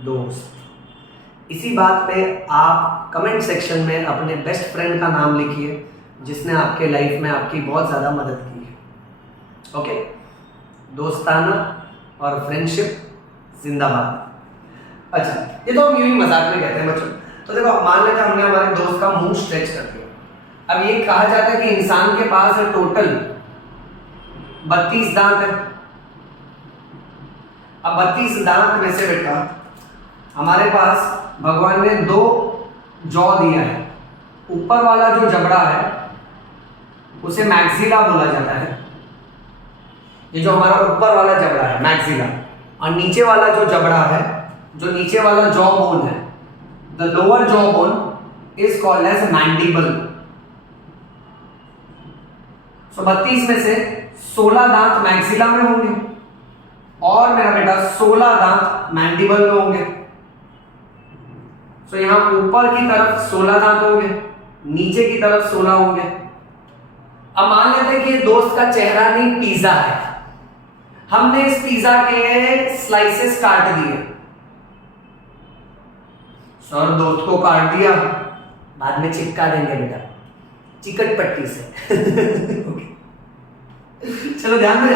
दोस्त। इसी बात पे आप कमेंट सेक्शन में अपने बेस्ट फ्रेंड का नाम लिखिए जिसने आपके लाइफ में आपकी बहुत ज़्यादा मदद की है। ओके, दोस्ताना और फ्रेंडशिप जिंदाबाद। अच्छा, ये तो हम यूं ही मजाक में कहते हैं बच्चों। तो देखो, मान लेते हैं हमने हमारे दोस्त का मुंह स्ट्रेच कर दिया। अब ये कहा जाता है कि इंसान के पास टोटल 32 दांत है। अब 32 दांत में से बेटा हमारे पास भगवान ने 2 जॉ दिया है। ऊपर वाला जो जबड़ा है उसे मैक्सिला बोला जाता है। ये जो हमारा ऊपर वाला जबड़ा है मैक्सिला, और नीचे वाला जो जबड़ा है, जो नीचे वाला जॉ बोन है, the lower jaw bone is called as mandible. So 32 में से 16 दांत मैक्सिला में होंगे और मेरा बेटा 16 दांत मैंडिबल में होंगे। सो यहां ऊपर की तरफ 16 दांत होंगे, नीचे की तरफ 16 होंगे। अब मान लेते हैं कि दोस्त का चेहरा नहीं, पिज्जा है। हमने इस पिज्जा के स्लाइसेस काट दिए। सर दोस्त को काट दिया, बाद में चिपका देंगे बेटा चिकट पट्टी से। चलो ध्यान दें,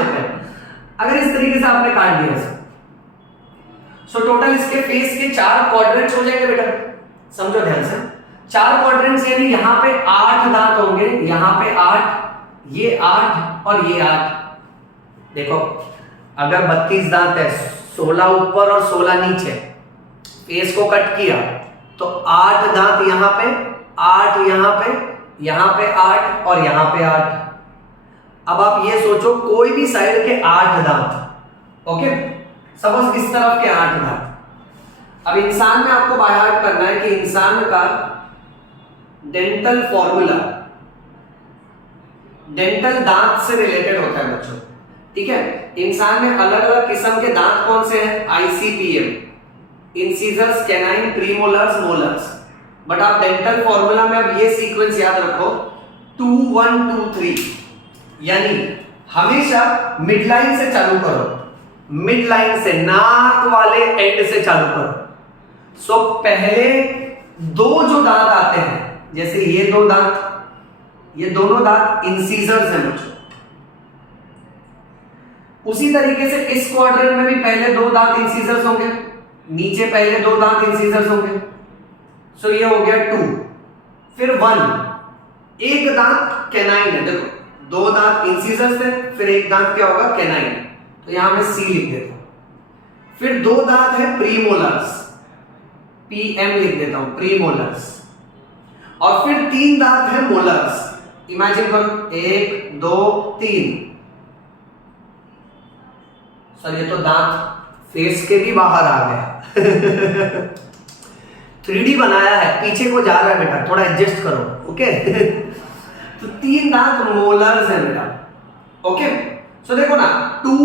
अगर इस तरीके से आपने काट दिया सो टोटल इसके फेस के 4 क्वाड्रेंट्स हो जाएंगे बेटा। समझो ध्यान से, 4 क्वाड्रेंट्स यानी यहां पे 8 दांत होंगे, यहां पे 8, ये 8 और ये 8। देखो, अगर 32 दांत है, 16 ऊपर और 16 नीचे, फेस को कट किया तो 8 दांत यहां पे, 8 यहां पे, यहां पे 8 और यहां पे 8। अब आप ये सोचो, कोई भी साइड के 8 दांत। ओके, सपोज इस तरफ के 8 दांत। अब इंसान में आपको बाय हार्ट करना है कि इंसान का डेंटल फॉर्मूला डेंटल दांत से रिलेटेड होता है बच्चों। ठीक है, इंसान में अलग अलग किस्म के दांत कौन से हैं? ICPM, incisors, canine, premolars, molars. But आप डेंटल फॉर्मूला में अब ये सीक्वेंस याद रखो, 2 1 2 3, यानी हमेशा मिड लाइन से चालू करो। मिड लाइन से, नाक वाले एंड से चालू करो। सो पहले 2 जो दांत आते हैं, जैसे ये 2 दांत, ये दोनों दांत इंसिजर्स हैं बच्चों। उसी तरीके से इस क्वाड्रेंट में भी पहले 2 दांत इंसिजर्स होंगे, नीचे पहले 2 दांत इंसिजर्स होंगे। सो ये हो गया 2, फिर 1, एक दांत कैनाइन है। देखो दो दांत इंसीजर्स थे, फिर एक दांत क्या होगा, कैनाइन, तो यहां मैं सी लिख देता हूं। फिर दो दांत है प्रीमोलर्स, पीएम लिख देता हूं, प्रीमोलर्स। और फिर तीन दांत है मोलर्स, इमेजिन करो, एक दो तीन। सर ये तो दांत फेस के भी बाहर आ गया 3D बनाया है, पीछे को जा रहा है बेटा, थोड़ा एडजस्ट करो, ओके तो तीन दांत मोलर्स है बेटा, ओके। सो देखो ना, 2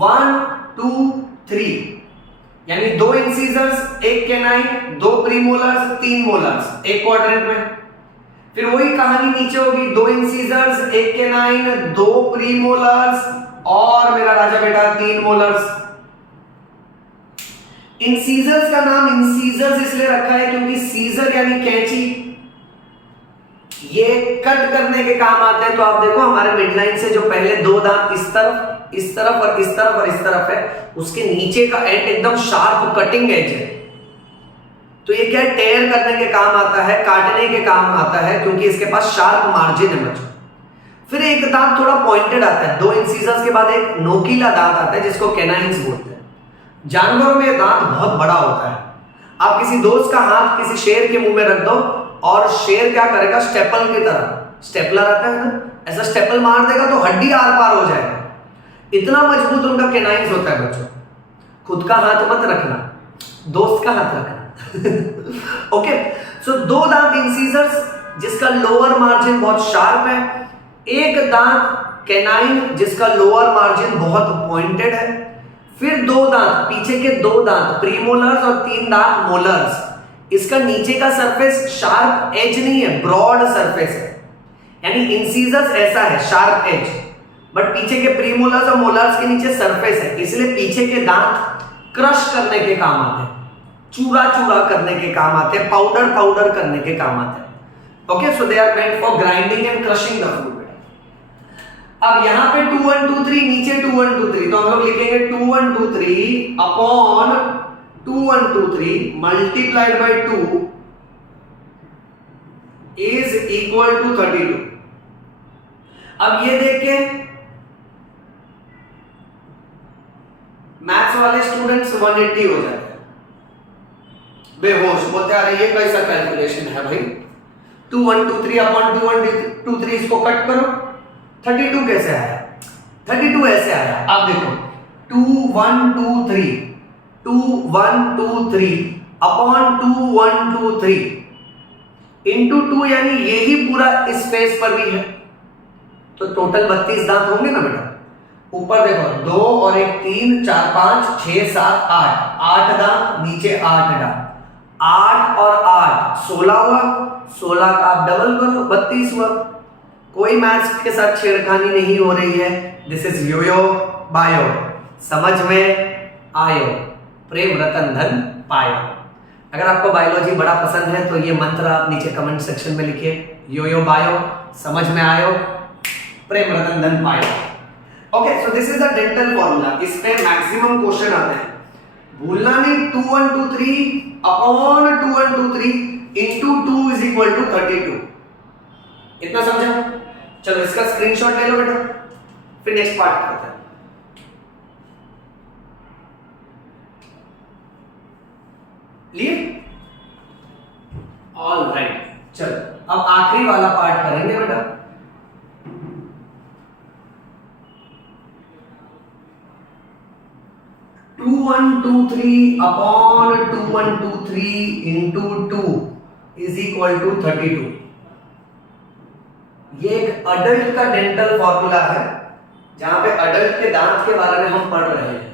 1 2 3, यानी दो इंसीजर्स, एक कैनाइन, दो प्रीमोलर्स, तीन मोलर्स एक क्वाड्रेंट में। फिर वही कहानी नीचे होगी, दो इंसीजर्स, एक कैनाइन, दो प्रीमोलर्स और मेरा राजा बेटा तीन मोलर्स। इंसीजर्स का नाम इंसीजर्स इसलिए रखा है क्योंकि सीजर यानी कैंची, ये कट करने के काम आते हैं। तो आप देखो हमारे मिडलाइन से जो पहले दो दांत इस तरफ और इस तरफ और इस तरफ है, उसके नीचे का एंड एकदम शार्प कटिंग एज है। तो ये क्या है, टेयर करने के काम आता है, काटने के काम आता है, क्योंकि इसके पास शार्प मार्जिन है बच्चों। फिर एक दांत थोड़ा पॉइंटेड आता है, दो इंसीजर्स के बाद एक नोकीला दांत आता है जिसको कैनाइन्स बोलते हैं। जानवरों में दांत बहुत बड़ा होता है। आप किसी दोस्त का हाथ किसी शेर के मुंह में रख दो और शेर क्या करेगा, स्टेपल की तरह, स्टेपलर आता है ना, ऐसा स्टेपल मार देगा तो हड्डी आर पार हो जाएगा, इतना मजबूत उनका कैनाइन्स होता है बच्चों। खुद का हाथ मत रखना, दोस्त का हाथ रखना ओके। सो दो दांत इंसीजर्स जिसका लोअर मार्जिन बहुत शार्प है, एक दांत कैनाइन जिसका लोअर मार्जिन बहुत पॉइंटेड है, फिर दो दांत, पीछे के दो दांत प्रीमोलर्स और तीन दांत मोलर्स। इसका नीचे का सरफेस शार्प एज नहीं है, ब्रॉड सरफेस है, यानी इंसीजर्स ऐसा है शार्प एज, बट पीछे के प्रीमोलर्स और मोलर्स के नीचे सरफेस है, इसलिए पीछे के दांत क्रश करने के काम आते हैं, चूरा चूरा करने के काम आते हैं, पाउडर पाउडर करने के काम आते हैं। Okay, so they are meant for grinding and crushing the food. अब यहां पे 2 1 2 3, नीचे 2 1 2 3, तो हम लोग लिखेंगे 2 1 2 3 upon 2 1 2 3 multiplied by 2 is equal to 32। अब ये देख के मैथ्स वाले स्टूडेंट्स 180 हो जाते हैं, बेहोश, बोलते आ रहे ये कैसा कैलकुलेशन है भाई, 2 1 2 3 अपॉन 2 1 2 3, इसको कट करो, 32 कैसे आया, 32 ऐसे आया। आप देखो 2 1 2 3, 2 1 2 3 अपॉन 2 1 2 3 इंटू 2, यानी यही पूरा इस फेस पर भी है, तो टोटल 32 दांत होंगे ना बेटा। ऊपर देखो 2 और 1 3 4 5 6 7 8, 8 दांत, नीचे 8 दांत, 8 और 8 16 हुआ, 16 का आप डबल करो 32 हुआ। कोई मैथ्स के साथ छेड़खानी नहीं हो रही है, दिस इज योयो बायो, समझ में आयो, प्रेम रतन धन पायो। अगर आपको बायोलॉजी बड़ा पसंद है तो ये मंत्र आप नीचे कमेंट सेक्शन में लिखिए, योयो बायो, समझ में आयो, प्रेम रतन धन पायो। Okay, so this is a dental formula, इसमें मैक्सिमम क्वेश्चन आते हैं, भूलना नहीं, 2 1 2 3 upon 2 1 2 3 into 2 is equal to 32। इतना समझा? चलो इसका स्क्रीनशॉट ले लो बेटा, फिर नेक्स्ट पार्ट करते हैं। लिए? ऑल राइट, चलो अब आखिरी वाला पार्ट करेंगे बेटा। Two 1 2 3 upon 2 1 2 3 into 2 is equal to 32। ये एक अडल्ट का डेंटल फॉर्मूला है, जहां पे अडल्ट के दांत के बारे में हम पढ़ रहे हैं।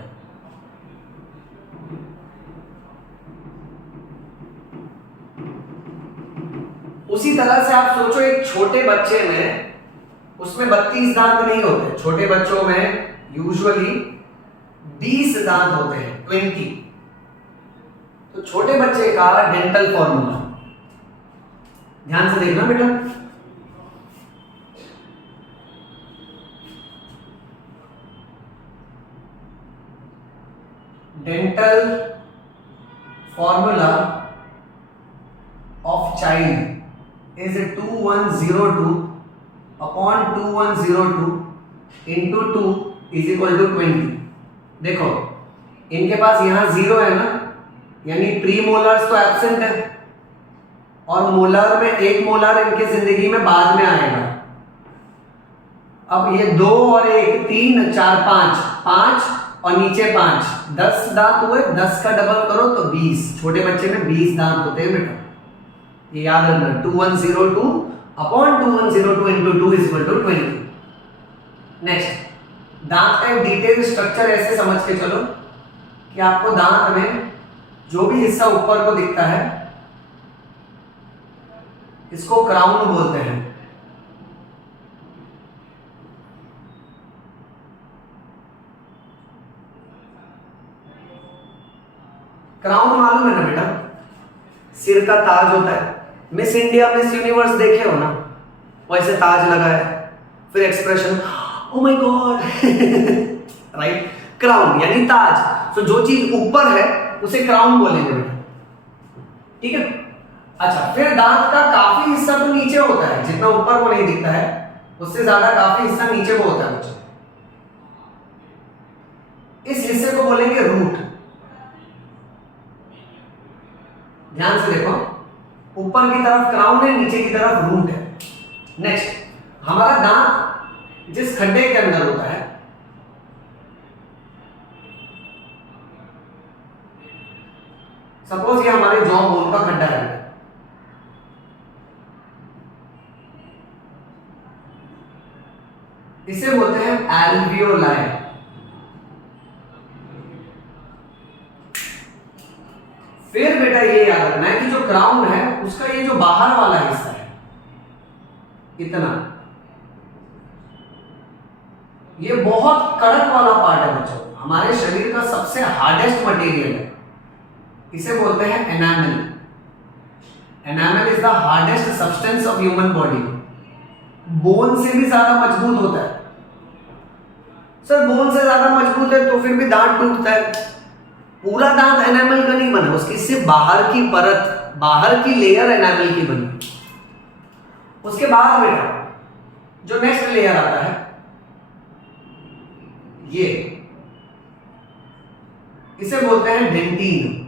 उसी तरह से आप सोचो एक छोटे बच्चे में, उसमें 32 दांत नहीं होते, छोटे बच्चों में यूजुअली 20 दांत होते हैं, 20। तो छोटे बच्चे का डेंटल फॉर्मूला ध्यान से देखना बेटा। Dental formula of child is 2102 upon 2102 into 2 is equal to 20। देखो इनके पास यहाँ 0 है ना, यानी प्री मोलर्स तो एब्सेंट है, और मोलर में 1 मोलर इनकी जिंदगी में बाद में आएगा। अब ये 2 और 1 3 4 5 और नीचे 5, 10 दांत हुए, 10 का डबल करो तो 20। छोटे बच्चे में 20 दांत होते हैं बेटा, ये याद रखना। 2102 upon 2102 into 2 is equal to 20। Next, दांत का एक डिटेल स्ट्रक्चर ऐसे समझ के चलो कि आपको दांत में जो भी हिस्सा ऊपर को दिखता है इसको क्राउन बोलते हैं। क्राउन मालूम है ना बेटा, सिर का ताज होता है। मिस इंडिया मिस यूनिवर्स देखे हो ना, वैसे ताज लगा है, फिर expression oh my God, right. Crown यानी ताज। तो जो चीज ऊपर है उसे क्राउन बोलेंगे बेटा, ठीक है। अच्छा, फिर दांत का काफी हिस्सा तो नीचे होता है, जितना ऊपर को नहीं दिखता है उससे ज्यादा काफी हिस्सा नीचे को होता है बच्चों। इस हिस्से को बोलेंगे रूट। ध्यान से देखो, ऊपर की तरफ क्राउन है, नीचे की तरफ रूट है। नेक्स्ट, हमारा दांत जिस खड्डे के अंदर होता है, सपोज ये हमारे जॉ बोन का खड्डा है, इसे बोलते हैं एल्वियोलाई। फिर बेटा ये याद रखना है कि जो क्राउन है उसका ये जो बाहर वाला हिस्सा है, इतना, ये बहुत कड़क वाला पार्ट है बच्चों, हमारे शरीर का सबसे हार्डेस्ट मटेरियल है। इसे बोलते हैं enamel. Enamel is the hardest substance of human body. Bone से भी ज्यादा मजबूत होता है। सर बोन से ज्यादा मजबूत है तो फिर भी दांत टूटता है। पूरा दांत एनामल का नहीं बना, उसकी सिर्फ बाहर की परत, बाहर की लेयर एनामल की बनी। उसके बाद बेटा जो नेक्स्ट लेयर आता है ये, इसे बोलते हैं डेंटिन।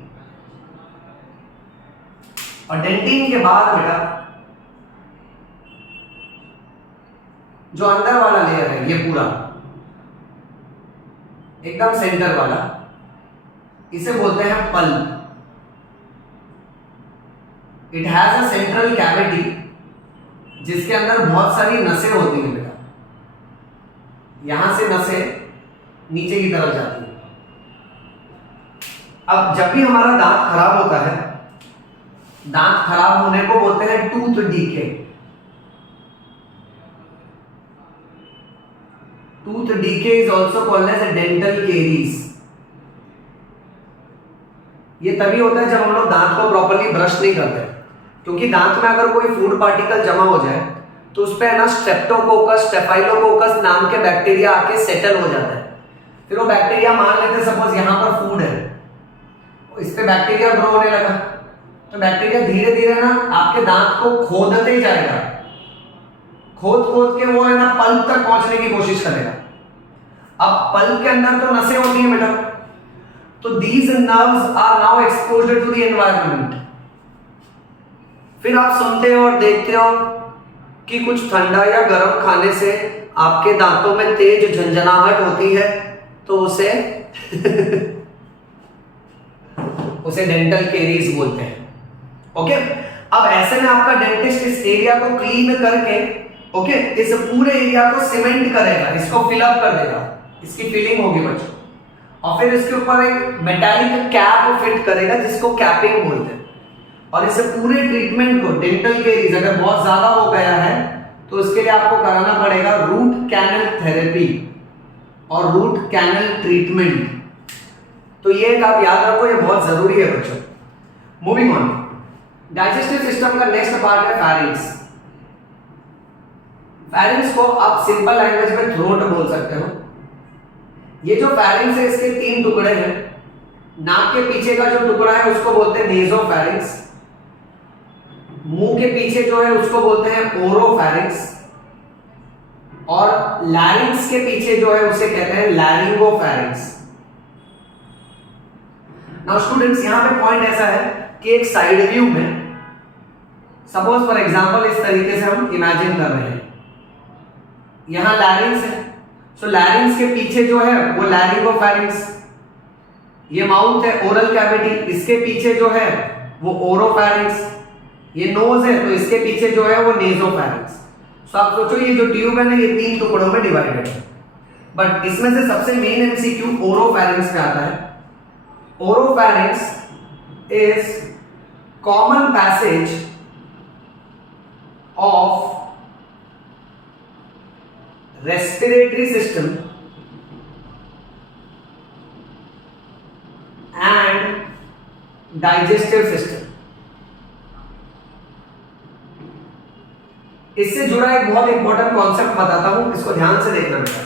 और डेंटिन के बाद बेटा जो अंदर वाला लेयर है, ये पूरा एकदम सेंटर वाला, इसे बोलते हैं pulp. It has a central cavity जिसके अंदर बहुत सारी नसें होती हैं बेटा। यहां से नसें नीचे की तरफ जाती है। अब जब भी हमारा दांत खराब होता है, दांत खराब होने को बोलते हैं tooth decay. Tooth decay is also called as dental caries. ये तभी होता है जब हम लोग दांत को प्रॉपर्ली ब्रश नहीं करते, क्योंकि दांत में अगर कोई फूड पार्टिकल जमा हो जाए तो उस पर ना स्ट्रेप्टोकोकस, स्टेफाइलोकोकस नाम के बैक्टीरिया आके सेटल हो जाता है। फिर वो बैक्टीरिया, मान लेते सपोज यहां पर फूड है, इस पे बैक्टीरिया ग्रो होने लगा, तो बैक्टीरिया धीरे धीरे ना आपके दांत को खोदते ही जाएगा। खोद खोद के वो है ना पल्प तक पहुंचने की कोशिश करेगा। अब पल्प के अंदर तो नसें होती हैं बेटा, तो these nerves are now exposed to the environment। फिर आप सुनते हो और देखते हो कि कुछ ठंडा या गर्म खाने से आपके दांतों में तेज झंझनाहट होती है, तो उसे उसे डेंटल केरीज बोलते हैं। ओके, अब ऐसे में आपका डेंटिस्ट इस एरिया को क्लीन करके, ओके, इस पूरे एरिया को सीमेंट करेगा, इसको फिलअप कर देगा, इसकी फिलिंग होगी बच्चों, और फिर इसके ऊपर एक मेटालिक कैप फिट करेगा जिसको कैपिंग बोलते हैं। और इस पूरे ट्रीटमेंट को, डेंटल केरीज अगर बहुत ज्यादा हो गया है तो इसके लिए आपको कराना पड़ेगा रूट कैनल थेरेपी और रूट कैनल ट्रीटमेंट। तो ये एक आप याद रखो, ये बहुत जरूरी है बच्चों। मूविंग ऑन, डाइजेस्टिव सिस्टम का नेक्स्ट पार्ट है फैरिंक्स। फैरिंक्स को आप सिंपल लैंग्वेज में थ्रोट बोल सकते हो। ये जो फैरिंक्स है इसके 3 टुकड़े हैं। नाक के पीछे का जो टुकड़ा है उसको बोलते हैं नेसोफैरिंक्स। मुंह के पीछे जो है उसको बोलते हैं ओरोफैरिंक्स। और लैरिंग्स के पीछे जो है उसे कहते हैं लैरिंगोफैरिंक्स। नाउ स्टूडेंट्स, यहां पे पॉइंट ऐसा है कि एक साइड व्यू में सपोज फॉर एग्जांपल इस तरीके से हम इमेजिन कर रहे हैं, यहां लैरिंग्स है, सो लैरिंग्स के पीछे जो है वो लैरिंगोफैरिंक्स, ये माउथ है ओरल कैविटी, इसके पीछे जो है वो ओरोफैरिंक्स, ये नोज है तो इसके पीछे जो है वो नेजोफैरिंक्स। सो आप सोचो ये जो ट्यूब है ना ये 3 टुकड़ों में डिवाइडेड है, बट इसमें से सबसे मेन एमसीक्यू ओरोफैरिंक्स में आता है। Oropharynx is common passage of respiratory system and digestive system। इससे जुड़ा एक बहुत इंपॉर्टेंट कॉन्सेप्ट बताता हूं, इसको ध्यान से देखना बेटा।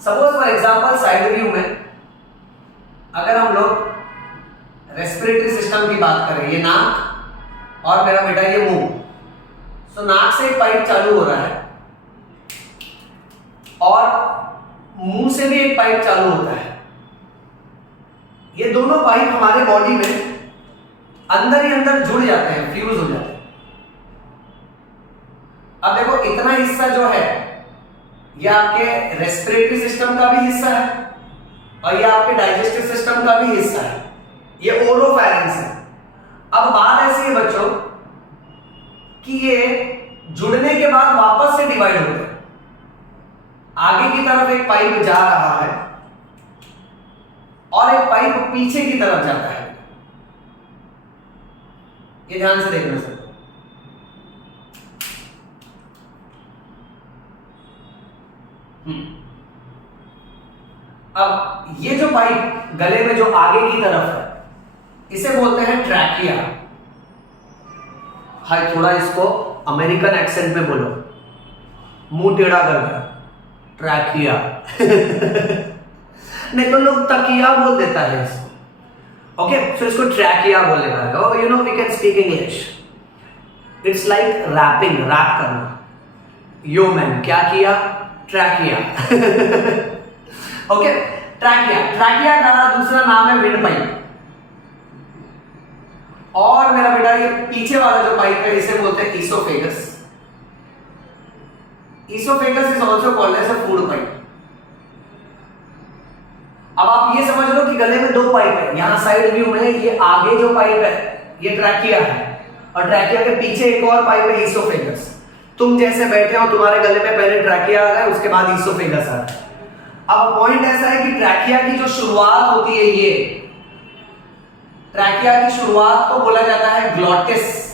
Suppose for example side view में अगर हम लोग रेस्पिरेटरी सिस्टम की बात करें, ये नाक और मेरा बेटा ये मुंह, सो नाक से एक पाइप चालू हो रहा है और मुंह से भी एक पाइप चालू होता है। ये दोनों पाइप हमारे बॉडी में अंदर ही अंदर जुड़ जाते हैं, फ्यूज हो जाते हैं। अब देखो इतना हिस्सा जो है ये आपके रेस्पिरेटरी सिस्टम का भी हिस्सा है और ये आपके डाइजेस्टिव सिस्टम का भी हिस्सा है, ये ओरोफैरिंक्स है। अब बात ऐसी है बच्चों कि ये जुड़ने के बाद वापस से डिवाइड होते हैं, आगे की तरफ एक पाइप जा रहा है और एक पाइप पीछे की तरफ जाता है। ये ध्यान से देखना सर। अब ये जो पाइप गले में जो आगे की तरफ है इसे बोलते हैं ट्रैकिया। हाय थोड़ा इसको अमेरिकन एक्सेंट में बोलो, मुंह टेढ़ा कर ट्रैकिया नहीं तो लोग तकिया बोल देता है इसको। ओके सो इसको ट्रैकिया बोलेगा। You know we can speak English, it's like rapping, rap करना। यो मैन क्या किया, ट्रैकिया ओके ट्रैकिया, ट्रैकिया का दूसरा नाम है विंड पाइप। और मेरा बेटा ये पीछे वाला जो पाइप है इसे बोलते हैं oesophagus. Esophagus is also called as a food pipe। अब आप ये समझ लो कि गले में 2 पाइप है, यहां साइड व्यू में ये आगे जो पाइप है ये ट्रैकिया है और ट्रैकिया के पीछे एक और पाइप है ईसोफेगस। तुम जैसे बैठे हो तुम्हारे गले में पहले ट्रैकिया आ रहा है, उसके बाद ईसोफेगस आ रहा है। अब पॉइंट ऐसा है कि ट्रैकिया की जो शुरुआत होती है, ये ट्रैकिया की शुरुआत को बोला जाता है ग्लॉटिस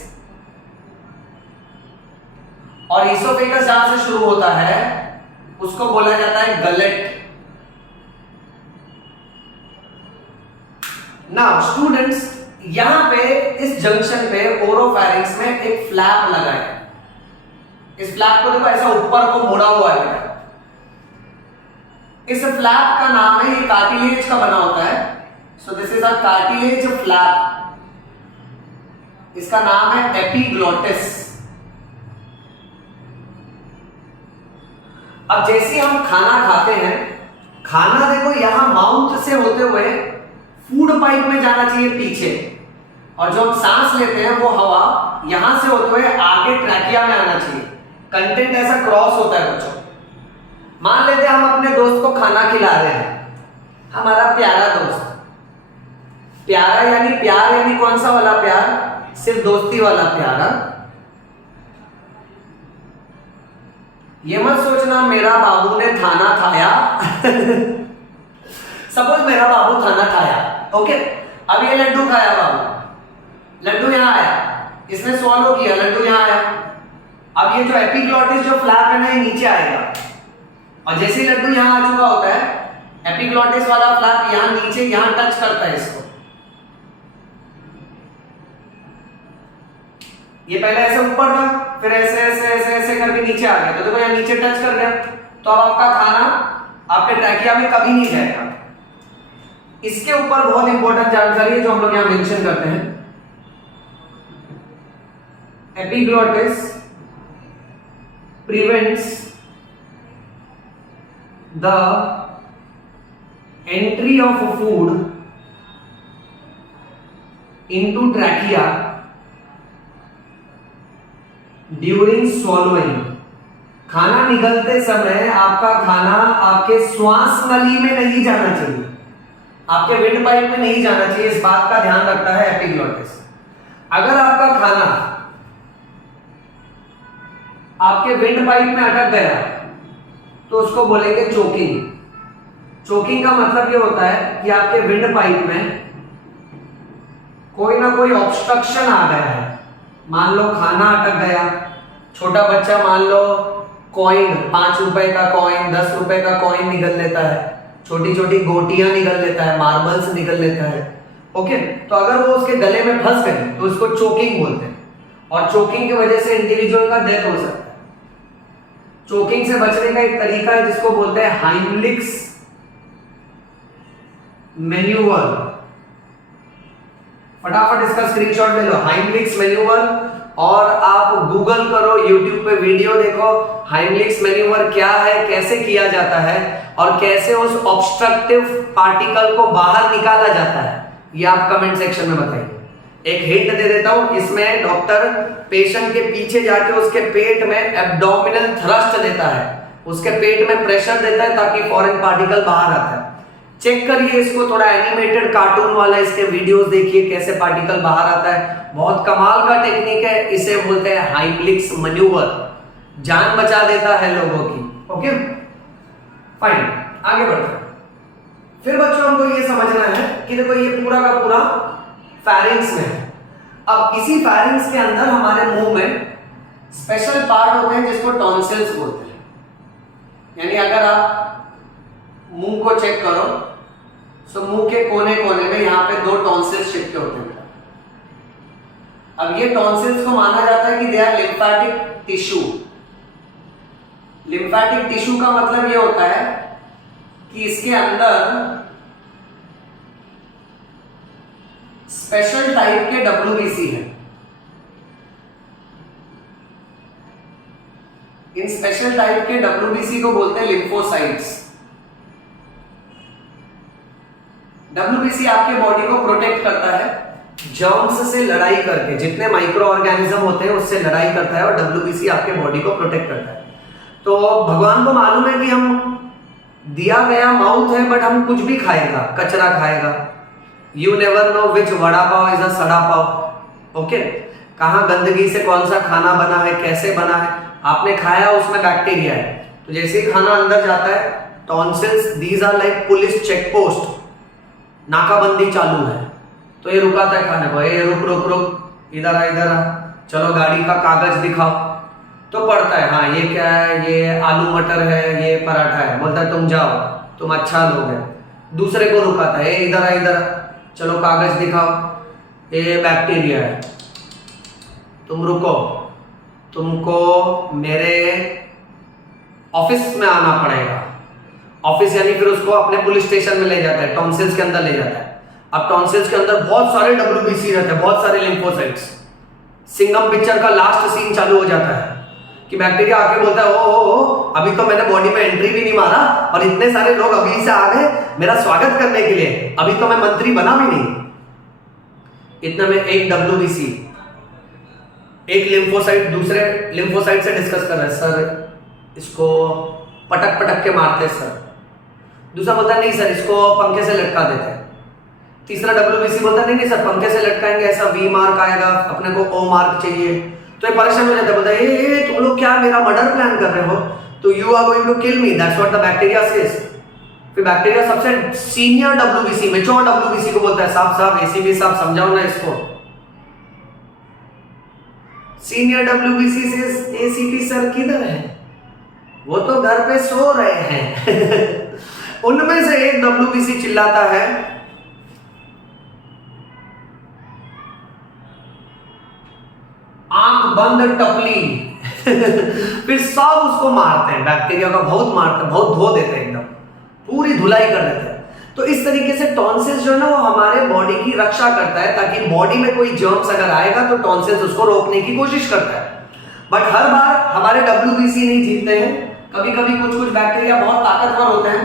और ईसोफेगस जहां से शुरू होता है उसको बोला जाता है गलेट। नाउ स्टूडेंट्स, यहां पे इस जंक्शन पे ओरोफैरिंक्स में एक फ्लैप लगा है। इस फ्लैप को देखो ऐसा ऊपर को मोड़ा हुआ है। इस फ्लैप का नाम है, ये कार्टिलेज का बना होता है। सो this is a cartilage flap. इसका नाम है एपिग्लॉटिस। अब जैसे हम खाना खाते हैं, खाना देखो यहां माउथ से होते हुए फूड पाइप में जाना चाहिए पीछे, और जो हम सांस लेते हैं वो हवा यहां से होते हुए आगे ट्रैकिया में आना चाहिए। कंटेंट ऐसा क्रॉस होता है बच्चों। मान लेते हैं हम अपने दोस्त को खाना खिला रहे हैं, हमारा प्यारा दोस्त, प्यारा यानी कौन सा वाला प्यार, सिर्फ दोस्ती वाला प्यार। ये मत सोचना मेरा बाबू ने खाना खाया सपोज मेरा बाबू खाना खाया, ओके, अब ये लड्डू खाया बाबू, लड्डू यहां आया, इसने स्वॉलो किया, लड्डू यहां आया। अब ये जो एपिग्लॉटिस जो फ्लैप है ना ये नीचे आएगा, और जैसे ही लड्डू यहां आ चुका होता है एपिग्लॉटिस वाला फ्लैप यहां नीचे यहां टच करता है इसको। ये पहले ऐसे ऊपर था, फिर ऐसे ऐसे ऐसे ऐसे करके नीचे आ गया, तो देखो यहाँ नीचे टच कर गया, तो अब आपका खाना आपके ट्रैकिया में कभी नहीं जाएगा। इसके ऊपर बहुत इंपॉर्टेंट जानकारी है जो हम लोग यहां मेंशन करते हैं। Epiglottis prevents the entry of food into trachea during swallowing। खाना निगलते समय आपका खाना आपके श्वास नली में नहीं जाना चाहिए, आपके विंड पाइप में नहीं जाना चाहिए। इस बात का ध्यान रखता है एपिग्लॉटिस। अगर आपका खाना आपके विंड पाइप में अटक गया तो उसको बोलेंगे चोकिंग। चोकिंग का मतलब यह होता है कि आपके विंड पाइप में कोई ना कोई ऑब्स्ट्रक्शन आ गया है। मान लो खाना अटक गया, छोटा बच्चा मान लो कॉइन, 5 रुपए का कॉइन, 10 रुपए का कॉइन निकल लेता है, छोटी छोटी गोटियां निकल लेता है, मार्बल्स निकल लेता है। ओके, तो अगर वो उसके गले में फंस गए तो उसको चोकिंग बोलते हैं, और चोकिंग की वजह से इंडिविजुअल का डेथ हो सकता है। चोकिंग से बचने का एक तरीका है जिसको बोलते हैं हाइमलिक्स मैन्यूवर। फटाफट इसका स्क्रीनशॉट ले लो, हाइमलिक्स मैन्यूवर, और आप गूगल करो, यूट्यूब पे वीडियो देखो, हाइमलिक्स मैन्यूवर क्या है, कैसे किया जाता है, और कैसे उस ऑब्स्ट्रक्टिव पार्टिकल को बाहर निकाला जाता है, ये आप कमेंट सेक्शन में बताइए। एक हिंट दे देता हूं, इसमें डॉक्टर पेशेंट के पीछे जाके उसके पेट में एब्डोमिनल थ्रस्ट देता है, उसके पेट में प्रेशर देता है ताकि फॉरेन पार्टिकल बाहर आता है। चेक करिए इसको, थोड़ा एनिमेटेड कार्टून वाला इसके वीडियोस देखिए कैसे पार्टिकल बाहर आता है। बहुत कमाल का टेक्निक है, इसे बोलते हैं हाइमलिक्स मैन्यूवर, जान बचा देता है लोगों की। ओके फाइन, आगे बढ़ते हैं। फिर बच्चों हमको ये समझना है कि देखो ये पूरा का पूरा फैरिंग्स में है। अब इसी फैरिंग्स के अंदर हमारे मुंह में स्पेशल पार्ट होते हैं जिसको टॉन्सिल्स बोलते हैं। यानी अगर आप मुंह को चेक करो तो मुंह के कोने कोने में यहाँ पे 2 टॉन्सिल्स चिपके होते हैं। अब ये टॉन्सिल्स को माना जाता है कि they are lymphatic tissue. Lymphatic tissue का मतलब ये होता है कि इसके अंदर स्पेशल टाइप के WBC है। इन स्पेशल टाइप के WBC को बोलते हैं लिम्फोसाइट्स। WBC आपके बॉडी को प्रोटेक्ट करता है जर्म्स से लड़ाई करके, जितने माइक्रो ऑर्गेनिज्म होते हैं उससे लड़ाई करता है, और WBC आपके बॉडी को प्रोटेक्ट करता है। तो भगवान को मालूम है कि हम दिया गया माउथ है बट हम कुछ भी खाएगा, कचरा खाएगा। You never know which vada pav is a सड़ा पाव। ओके, कहाँ गंदगी से कौन सा खाना बना है, कैसे बना है, आपने खाया उसमें बैक्टीरिया है। तो जैसे ही खाना अंदर जाता है, tonsils these are like police check post, नाकाबंदी चालू है तो ये रुकाता है खाने को, ये रुक रुक रुक, इधर आ इधर आ, चलो गाड़ी का कागज दिखाओ, तो पढ़ता है हाँ ये क्या है, ये आलू मटर है, ये पराठा है, बोलता है तुम जाओ, तुम अच्छा लोग है। दूसरे को रुकाता है, इधर आ इधर आ, चलो कागज दिखाओ, ये बैक्टीरिया है, तुम रुको, तुमको मेरे ऑफिस में आना पड़ेगा। ऑफिस यानी फिर उसको अपने पुलिस स्टेशन में ले जाता है, टॉन्सिल्स के अंदर ले जाता है। अब टॉन्सिल्स के अंदर बहुत सारे WBC रहते हैं, बहुत सारे लिम्फोसाइट्स। सिंघम पिक्चर का लास्ट सीन चालू हो जाता है कि बैक्टीरिया आके बोलता है ओ अभी तो मैंने बॉडी में एंट्री भी नहीं मारा और इतने सारे लोग अभी से आ गए मेरा स्वागत करने के लिए, अभी तो मैं मंत्री बना भी नहीं। इतने में एक WBC एक लिम्फोसाइट दूसरे लिम्फोसाइट से डिस्कस कर रहा है, सर इसको पटक पटक के मारते हैं सर। दूसरा बोलता है नहीं सर इसको पंखे से लटका देते हैं। तीसरा WBC बोलता है नहीं सर पंखे से लटकाएंगे ऐसा V मार्क आएगा, अपने को O मार्क चाहिए। तो ये परेशान हो जाता है, बोलता है ए तुम लोग क्या मेरा मर्डर प्लान कर रहे हो, तो you are going to kill me, that's what the bacteria says. फिर बैक्टीरिया सबसे सीनियर WBC मैच्योर WBC को बोलता है साहब साहब ACP साहब समझाओ ना इसको। Senior WBC says ACP sir किधर है, वो तो घर पे सो रहे हैं। उनमें से एक WBC चिल्लाता है आंख बंद टपली। फिर सब उसको मारते हैं, बैक्टीरिया का बहुत मारते हैं, बहुत धो देते हैं, एकदम पूरी धुलाई कर देते हैं। तो इस तरीके से टॉन्सिल्स जो है ना वो हमारे बॉडी की रक्षा करता है, ताकि बॉडी में कोई जर्म्स अगर आएगा तो टॉन्सिल्स उसको रोकने की कोशिश करता है। बट हर बार हमारे WBC नहीं जीतते हैं, कभी कभी कुछ कुछ बैक्टीरिया बहुत ताकतवर होते हैं,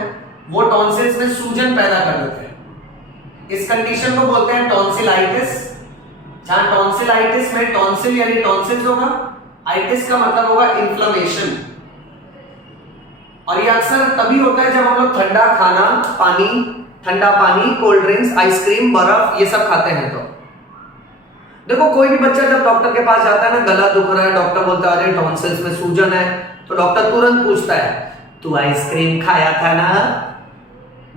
वो टॉन्सिल्स में सूजन पैदा कर देते हैं। इस कंडीशन को बोलते हैं टॉन्सिलाइटिस, जहां टॉन्सिलाइटिस में टॉन्सिल यानी टॉन्सिल्स होगा, आइटिस का मतलब होगा इन्फ्लेमेशन। और ये अक्सर तभी होता है जब हम लोग ठंडा खाना, ठंडा पानी, कोल्ड ड्रिंक्स, आइसक्रीम, बर्फ ये सब खाते हैं। तो देखो कोई भी बच्चा जब डॉक्टर के पास जाता है ना, गला दुख रहा है, डॉक्टर बोलता है अरे टॉन्सिल्स में सूजन है, तो डॉक्टर तुरंत पूछता है तू आइसक्रीम खाया था ना?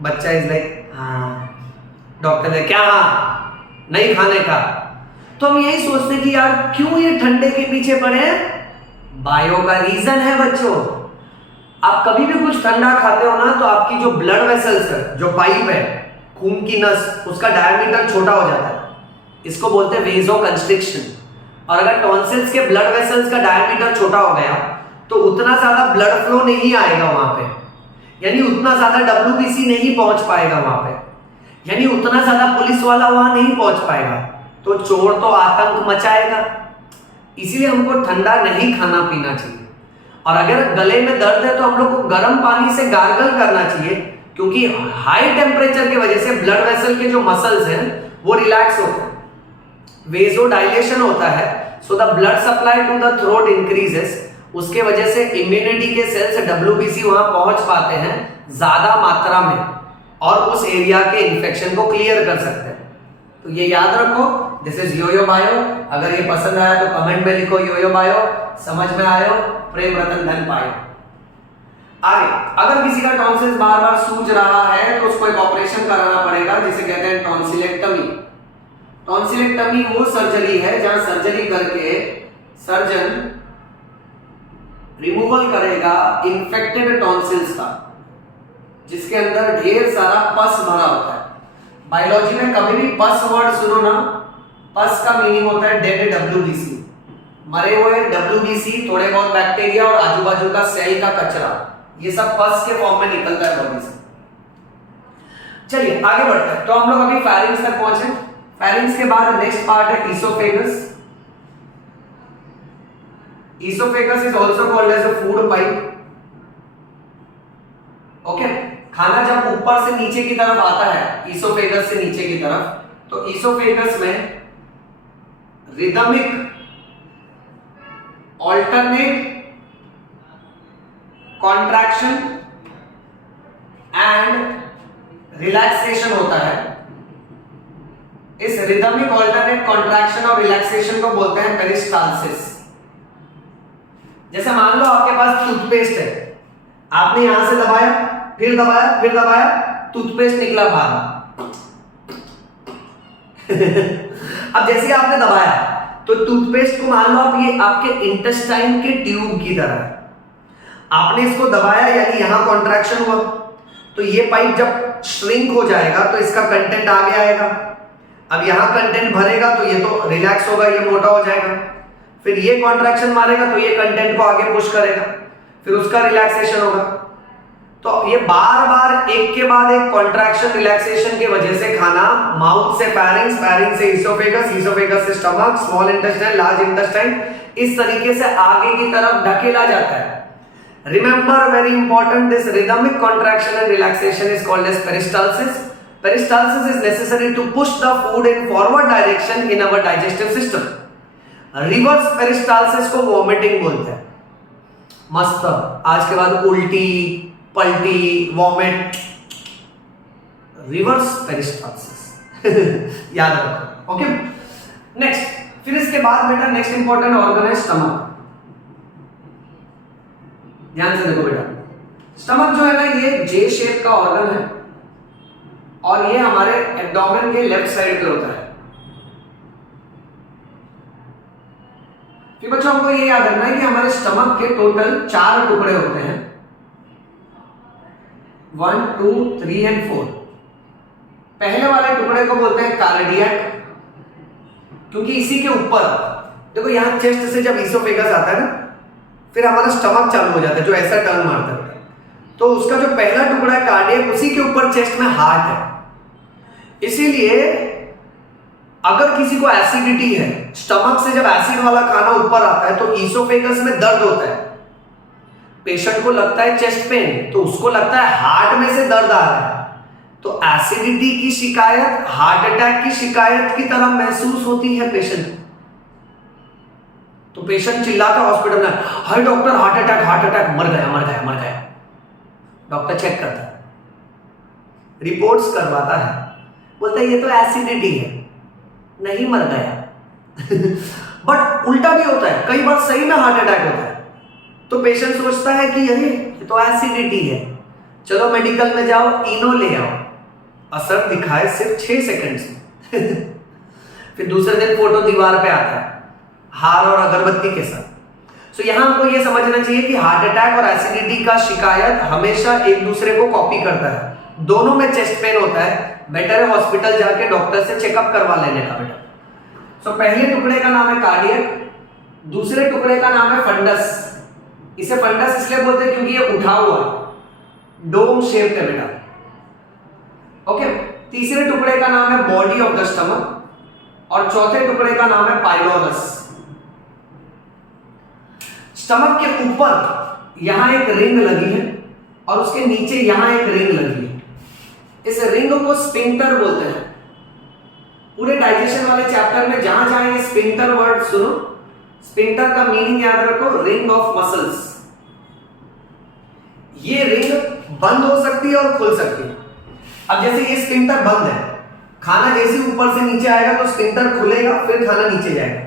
बच्चा इज लाइक हाँ। डॉक्टर ने क्या हाँ? नहीं खाने का। तो हम यही सोचते हैं कि यार क्यों ये ठंडे के पीछे पड़े हैं? बायो का रीजन है बच्चों। आप कभी भी कुछ ठंडा खाते हो ना, तो आपकी जो ब्लड वेसल्स है, जो पाइप है, खून की नस, उसका डायमीटर छोटा हो जाता है। इसको बोलते हैं वेजो कंस्ट्रिक्शन। और अगर टॉन्सिल्स के ब्लड वेसल्स का डायमीटर छोटा हो गया तो उतना ज्यादा ब्लड फ्लो नहीं आएगा वहां पे, यानी उतना ज्यादा WBC नहीं पहुंच पाएगा वहां पे, यानी उतना ज्यादा पुलिस वाला वहां नहीं पहुंच पाएगा, तो चोर तो आतंक मचाएगा। इसीलिए हमको ठंडा नहीं खाना पीना चाहिए। और अगर गले में दर्द है तो हम लोग को गर्म पानी से गार्गल करना चाहिए, क्योंकि हाई टेम्परेचर की वजह से ब्लड वेसल के जो मसल्स हैं वो रिलैक्स होते हैं, वेजो डायलेशन होता है, so the blood supply to the throat increases. उसके वजह से इम्यूनिटी के सेल्स WBC वहां पहुंच पाते हैं ज्यादा मात्रा में और उस एरिया के इंफेक्शन को क्लियर कर सकते हैं। तो ये याद रखो, दिस इज योयो बायो। अगर ये पसंद आया तो कमेंट में लिखो योयो बायो, समझ में आयो, प्रेम रतन धन पायो। आगे, अगर किसी का टॉन्सिल्स बार बार सूज रहा है तो उसको एक ऑपरेशन कराना पड़ेगा जिसे कहते हैं टॉन्सिलेक्टमी। टॉन्सिलेक्टमी वो सर्जरी है जहां सर्जरी करके सर्जन रिमूवल करेगा इंफेक्टेड टॉन्सिल्स का, जिसके अंदर ढेर सारा पस भरा होता है। बायोलॉजी में कभी भी पस वर्ड सुनो ना, पस का मीनिंग होता है डेड WBC, मरे हुए WBC, थोड़े बहुत बैक्टीरिया और आजू बाजू का सेल का कचरा, ये सब पस के फॉर्म में निकलता है बॉडी से। चलिए आगे बढ़ते हैं। तो हम लोग अभी फेरिंग्स तक पहुंचे। फेरिंग्स के बाद नेक्स्ट पार्ट है oesophagus. Oesophagus is also called as a food pipe. Okay, खाना जब ऊपर से नीचे की तरफ आता है, ईसोफेगस से नीचे की तरफ, तो ईसोफेगस में rhythmic alternate contraction and relaxation होता है। इस रिदमिक ऑल्टरनेट कॉन्ट्रैक्शन और रिलैक्सेशन को बोलते हैं पेरिस्टाल्सिस। जैसे मान लो आपके पास टूथपेस्ट है, आपने यहां से दबाया, फिर दबाया, फिर दबाया, टूथपेस्ट निकला बाहर। अब जैसे आपने दबाया तो टूथपेस्ट को मान लो आप ये आपके इंटेस्टाइन के ट्यूब की तरह है, आपने इसको दबाया यानी यहां कॉन्ट्रैक्शन हुआ, तो ये पाइप जब श्रिंक हो जाएगा तो इसका कंटेंट आगे आएगा। अब यहां कंटेंट भरेगा तो ये तो रिलैक्स होगा, ये मोटा हो जाएगा, फिर ये कॉन्ट्रैक्शन मारेगा तो ये कंटेंट को आगे पुश करेगा, फिर उसका रिलैक्सेशन होगा। तो ये बार बार एक के बाद एक कॉन्ट्रैक्शन रिलैक्सेशन की वजह से खाना माउथ से फेरिंग्स, फेरिंग्स से ईसोफेगस, ईसोफेगस से stomach, small intestine, large intestine, इस तरीके से आगे की तरफ ढकेला जाता है। Remember, very important, this rhythmic contraction and relaxation is called as peristalsis. Peristalsis is necessary to push the food in forward direction in our digestive system. Reverse peristalsis को vomiting बोलते हैं। मस्त, आज के बाद उल्टी, पलटी, वॉमिट, रिवर्स पेरिस्टाल्सिस याद रखो। ओके, नेक्स्ट, फिर इसके बाद बेटा नेक्स्ट इंपॉर्टेंट ऑर्गन है स्टमक। ध्यान से देखो बेटा, स्टमक जो है ना ये जे शेप का ऑर्गन है और ये हमारे एब्डोमेन के लेफ्ट साइड पे होता है। फिर बच्चों हमको ये याद रखना है कि हमारे स्टमक के टोटल 4 टुकड़े होते हैं, 1, 2, 3 एंड 4। पहले वाले टुकड़े को बोलते हैं कार्डियक, क्योंकि इसी के ऊपर देखो यहां चेस्ट से जब ईसोफेगस आता है ना, फिर हमारा स्टमक चालू हो जाता है जो ऐसा टर्न मारता है, तो उसका जो पहला टुकड़ा है कार्डियक, उसी के ऊपर चेस्ट में हार्ट है। इसीलिए अगर किसी को एसिडिटी है, स्टमक से जब एसिड वाला खाना ऊपर आता है तो ईसोफेगस में दर्द होता है, पेशेंट को लगता है चेस्ट पेन, तो उसको लगता है हार्ट में से दर्द आ रहा है, तो एसिडिटी की शिकायत हार्ट अटैक की शिकायत की तरह महसूस होती है पेशेंट को। तो पेशेंट चिल्लाता है हॉस्पिटल में, हाय डॉक्टर हार्ट अटैक, मर गया। डॉक्टर चेक करता है, रिपोर्ट्स करवाता है, बोलता है ये तो एसिडिटी है, नहीं मर गया। बट उल्टा भी होता है, कई बार सही में हार्ट अटैक होता है, तो पेशेंट सोचता है कि अरे ये तो एसिडिटी है, चलो मेडिकल में जाओ, इनो ले आओ, असर दिखाए सिर्फ 6 सेकंड्स में। फिर दूसरे दिन फोटो दीवार पे आता है हार और अगरबत्ती के साथ। सो यहां हमको ये समझना चाहिए कि हार्ट अटैक और एसिडिटी का शिकायत हमेशा एक दूसरे को कॉपी करता है। दोनों में चेस्ट पेन होता है, बेटर है हॉस्पिटल जाके डॉक्टर से चेकअप करवा लेने का बेटा। सो पहले टुकड़े का नाम है कार्डियक, दूसरे टुकड़े का नाम है फंडस। इसे फंडस इसलिए बोलते हैं क्योंकि ये उठा हुआ डोम शेप है बेटा। ओके, तीसरे टुकड़े का नाम है बॉडी ऑफ द स्टमक और चौथे टुकड़े का नाम है पाइलोरस। स्टमक के ऊपर यहां एक रिंग लगी है और उसके नीचे यहां एक रिंग लगी है। इस रिंग को स्फिंक्टर बोलते हैं। पूरे डाइजेशन वाले चैप्टर में जहां जहां ये स्फिंक्टर वर्ड सुनो, स्फिंक्टर का मीनिंग याद रखो, रिंग ऑफ मसल्स। ये रिंग बंद हो सकती है और खुल सकती है। अब जैसे ये स्फिंक्टर बंद है, खाना जैसे ऊपर से नीचे आएगा तो स्फिंक्टर खुलेगा, फिर खाना नीचे जाएगा।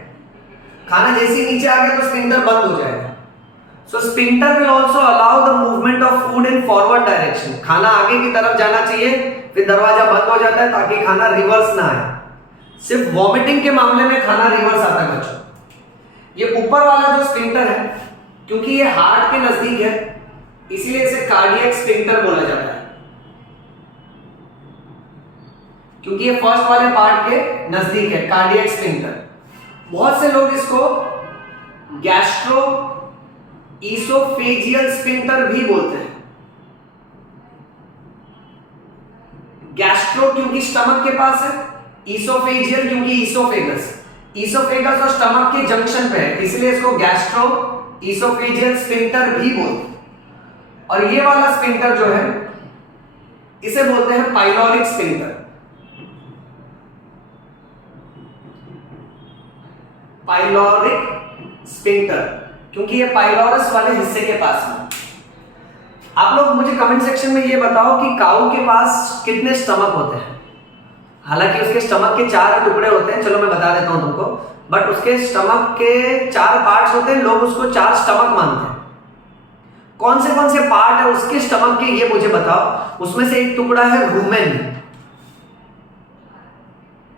खाना जैसे ही नीचे आ गया तो स्फिंक्टर बंद हो जाएगा। So sphincter will also allow the movement of food in forward direction. खाना आगे की तरफ जाना चाहिए, फिर दरवाजा बंद हो जाता है ताकि खाना रिवर्स ना आए। सिर्फ वॉमिटिंग के मामले में खाना रिवर्स आता है बच्चों। ये ऊपर वाला जो स्फिंक्टर है, क्योंकि ये हार्ट के नजदीक है, इसीलिए इसे कार्डियक स्फिंक्टर बोला जाता है, क्योंकि ये फर्स्ट वाले पार्ट के नजदीक है, कार्डियक स्फिंक्टर। बहुत से लोग इसको गैस्ट्रो ईसोफेजियल स्फिंक्टर भी बोलते हैं। गैस्ट्रो क्योंकि स्टमक के पास है, ईसोफेजियल क्योंकि ईसोफेगस और स्टमक के जंक्शन पे है, इसलिए इसको गैस्ट्रो ईसोफेजियल स्फिंक्टर भी बोलते हैं। और ये वाला स्फिंक्टर जो है इसे बोलते हैं पाइलोरिक स्फिंक्टर। पाइलोरिक स्फिंक्टर क्योंकि ये पाइलोरस वाले हिस्से के पास है। आप लोग मुझे कमेंट सेक्शन में ये बताओ कि काऊ के पास कितने स्टमक होते हैं। हालांकि उसके स्टमक के 4 टुकड़े होते हैं, चलो मैं बता देता हूं तुमको, बट उसके स्टमक के 4 पार्ट्स होते हैं, लोग उसको 4 स्टमक मानते हैं। कौन से पार्ट है उसके स्टमक के ये मुझे बताओ। उसमें से एक टुकड़ा है रूमेन,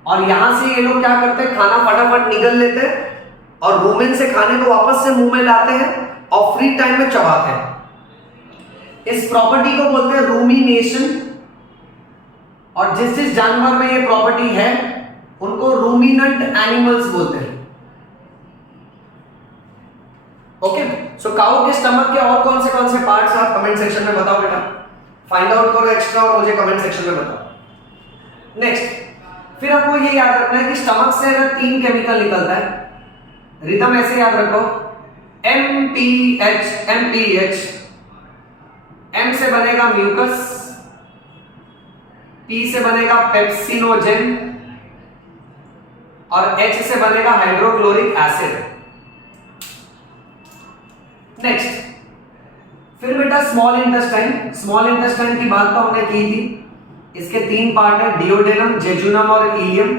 और यहां से ये लोग क्या करते हैं, खाना फटाफट निगल लेते हैं और रूमेन से खाने को वापस से मुंह में लाते हैं और फ्री टाइम में चबाते हैं। इस प्रॉपर्टी को बोलते हैं रूमिनेशन। और जिस जानवर में ये प्रॉपर्टी है उनको रूमिनेंट एनिमल्स बोलते हैं। ओके, सो काऊ के स्टमक के और कौन से पार्ट्स आप कमेंट सेक्शन में बताओ बेटा, फाइंड आउट करो एक्स्ट्रा और मुझे कमेंट सेक्शन में बताओ। नेक्स्ट, फिर आपको ये याद रखना है कि स्टमक से ना 3 केमिकल निकलता है। रिदम ऐसे याद रखो, MPH। M से बनेगा म्यूकस, P से बनेगा पेप्सिनोजेन और H से बनेगा हाइड्रोक्लोरिक एसिड। नेक्स्ट, फिर बेटा स्मॉल इंटेस्टाइन की बात तो हमने की थी। इसके 3 पार्ट है, डिओडेनम, जेजुनम और इलियम।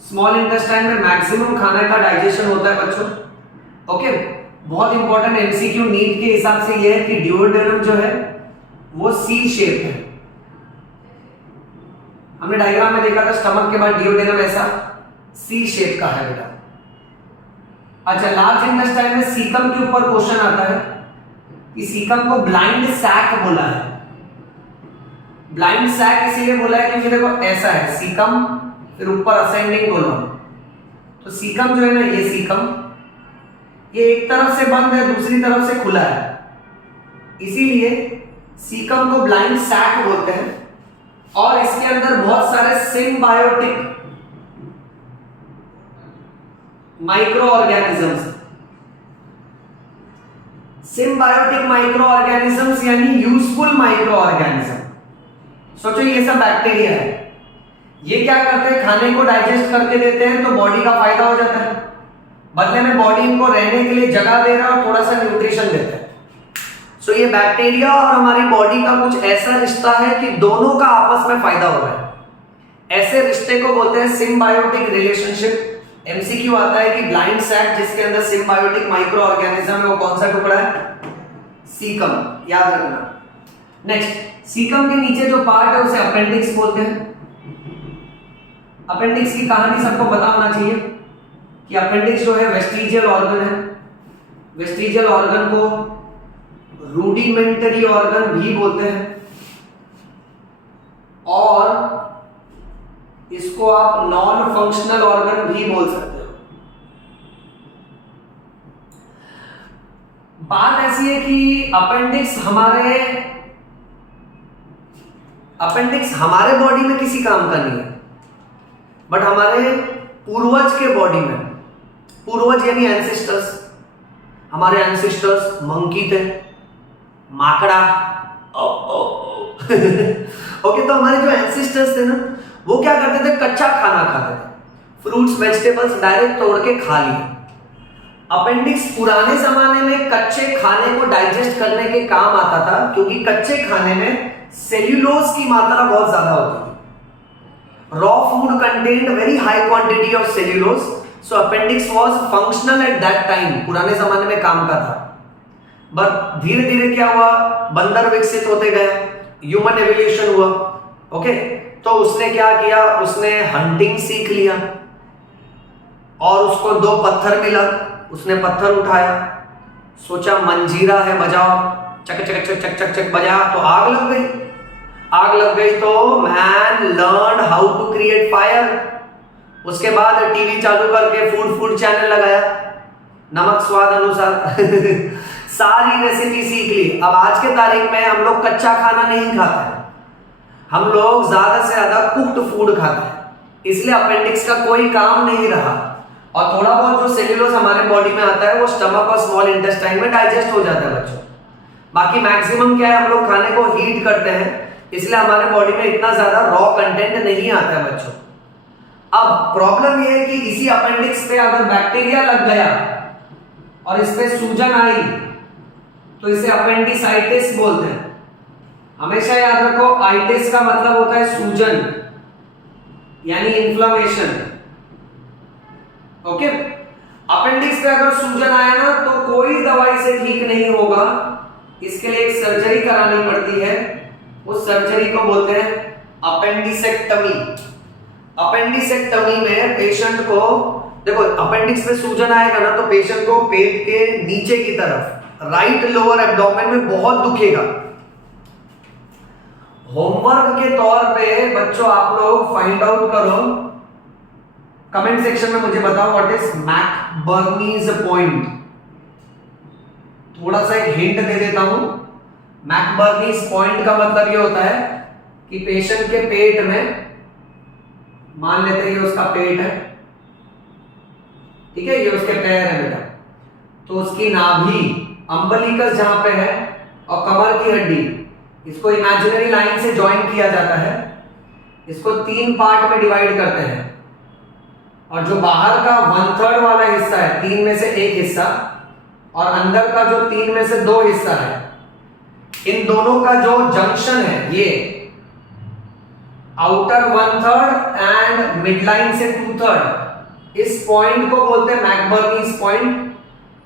स्मॉल इंटेस्टाइन में मैक्सिमम खाने का डाइजेशन होता है बच्चों। ओके, बहुत इंपॉर्टेंट एमसीक्यू नीट के हिसाब से यह है कि डिओडेनम जो है वो सी शेप है। हमने डायग्राम में देखा था, स्टमक के बाद डिओडेनम ऐसा सी शेप का है बेटा। अच्छा, लार्ज इंटेस्टाइन में सीकम के ऊपर क्वेश्चन आता है कि सीकम को ब्लाइंड सैक बोला है। ब्लाइंड सैक इसीलिए बोला है क्योंकि देखो ऐसा है सीकम, फिर ऊपर असेंडिंग कोलन। तो सीकम जो है ना, ये सीकम ये एक तरफ से बंद है, दूसरी तरफ से खुला है, इसीलिए सीकम को ब्लाइंड सैक बोलते हैं। और इसके अंदर बहुत सारे symbiotic micro organisms. Symbiotic micro organisms यानी यूजफुल माइक्रो ऑर्गेनिज्म। सोचो ये सब बैक्टीरिया है, ये क्या करते हैं, खाने को डाइजेस्ट करके देते हैं तो बॉडी का फायदा हो जाता है, बदले में बॉडी इनको रहने के लिए जगह दे रहा है और थोड़ा सा न्यूट्रिशन देता है। सो ये बैक्टीरिया और हमारी बॉडी का कुछ ऐसा रिश्ता है कि दोनों का आपस में फायदा हो रहा है। ऐसे रिश्ते को बोलते हैं सिम्बायोटिक रिलेशनशिप। एमसीक्यू आता है कि ब्लाइंड सैक जिसके अंदर सिम्बायोटिक माइक्रो ऑर्गेनिज्म है वो कौन सा टुकड़ा है, सीकम, याद रखना। नेक्स्ट, सीकम के नीचे जो पार्ट है उसे अपेंडिक्स बोलते हैं। अपेंडिक्स की कहानी सबको पता होना चाहिए कि अपेंडिक्स जो है वेस्टिजियल ऑर्गन है। वेस्टिजियल ऑर्गन को रूडिमेंटरी ऑर्गन भी बोलते हैं और इसको आप नॉन फंक्शनल ऑर्गन भी बोल सकते हो। बात ऐसी है कि अपेंडिक्स हमारे बॉडी में किसी काम का नहीं है, बट हमारे पूर्वज के बॉडी में, पूर्वज यानी एंसेस्टर्स, हमारे एंसेस्टर्स मंकी थे, माकड़ा ओके, तो हमारे जो एंसेस्टर्स थे ना वो क्या करते थे, कच्चा खाना खाते थे, फ्रूट्स वेजिटेबल्स डायरेक्ट तोड़ के खा लिए। अपेंडिक्स पुराने जमाने में कच्चे खाने को डाइजेस्ट करने के काम आता था, क्योंकि कच्चे खाने में सेल्यूलोज की मात्रा बहुत ज्यादा होती थी। Raw food contained very high quantity of cellulose, so appendix was functional at that time, पुराने जमाने में काम का था। बट धीरे धीरे क्या हुआ, बंदर विकसित होते गए, ह्यूमन एवोल्यूशन हुआ, ओके। तो उसने क्या किया, उसने हंटिंग सीख लिया और उसको 2 पत्थर मिला, उसने पत्थर उठाया, सोचा मंजीरा है बजाओ, चक चक चक चक चक चक बजाया तो आग लग गई। आग लग गई तो man learn how to create fire. उसके बाद टीवी चालू करके फूड चैनल लगाया, नमक स्वाद अनुसार सारी रेसिपी सीख ली। अब आज के तारीख में हम लोग कच्चा खाना नहीं खाते हैं, हम लोग ज्यादा से ज्यादा कुक्ड फूड खाते हैं, इसलिए अपेंडिक्स का कोई काम नहीं रहा। और थोड़ा बहुत जो सेल्यूलोज हमारे बॉडी में आता है वो स्टमक और स्मॉल इंटेस्टाइन में डाइजेस्ट हो जाता है बच्चों। बाकी मैक्सिमम क्या है, हम लोग खाने को हीट करते हैं, इसलिए हमारे बॉडी में इतना ज्यादा रॉ कंटेंट नहीं आता है बच्चों। अब प्रॉब्लम ये है कि इसी अपेंडिक्स पे अगर बैक्टीरिया लग गया और इस पे सूजन आई तो इसे अपेंडिसाइटिस बोलते हैं। हमेशा याद रखो, आइटिस का मतलब होता है सूजन यानी इन्फ्लेमेशन, ओके। अपेंडिक्स पे अगर सूजन आया ना तो कोई दवाई से ठीक नहीं होगा, इसके लिए एक सर्जरी करानी पड़ती है, उस सर्जरी को बोलते हैं अपेंडिसेक्टमी। अपेंडिसेक्टमी में पेशेंट को, देखो अपेंडिक्स पे सूजन आएगा ना तो पेशेंट को पेट के नीचे की तरफ राइट लोअर एब्डोमेन में बहुत दुखेगा। होमवर्क के तौर पे बच्चों आप लोग फाइंड आउट करो, कमेंट सेक्शन में मुझे बताओ व्हाट इज मैकबर्नीज पॉइंट। थोड़ा सा एक हिंट दे देता हूं, मैकबर्नीज पॉइंट का मतलब ये होता है कि पेशेंट के पेट में, मान लेते हैं ये उसका पेट है, ठीक है, ये उसके पैर है बेटा, तो उसकी नाभि अम्बलिकस जहां पे है और कमर की हड्डी, इसको इमेजिनरी लाइन से ज्वाइन किया जाता है। इसको 3 पार्ट में डिवाइड करते हैं और जो बाहर का 1/3 वाला हिस्सा है, 3 में से 1 हिस्सा, और अंदर का जो 3 में से 2 हिस्सा है, इन दोनों का जो जंक्शन है, ये आउटर 1/3 एंड मिड लाइन से 2/3, इस पॉइंट को बोलते हैं मैकबर्नीज पॉइंट।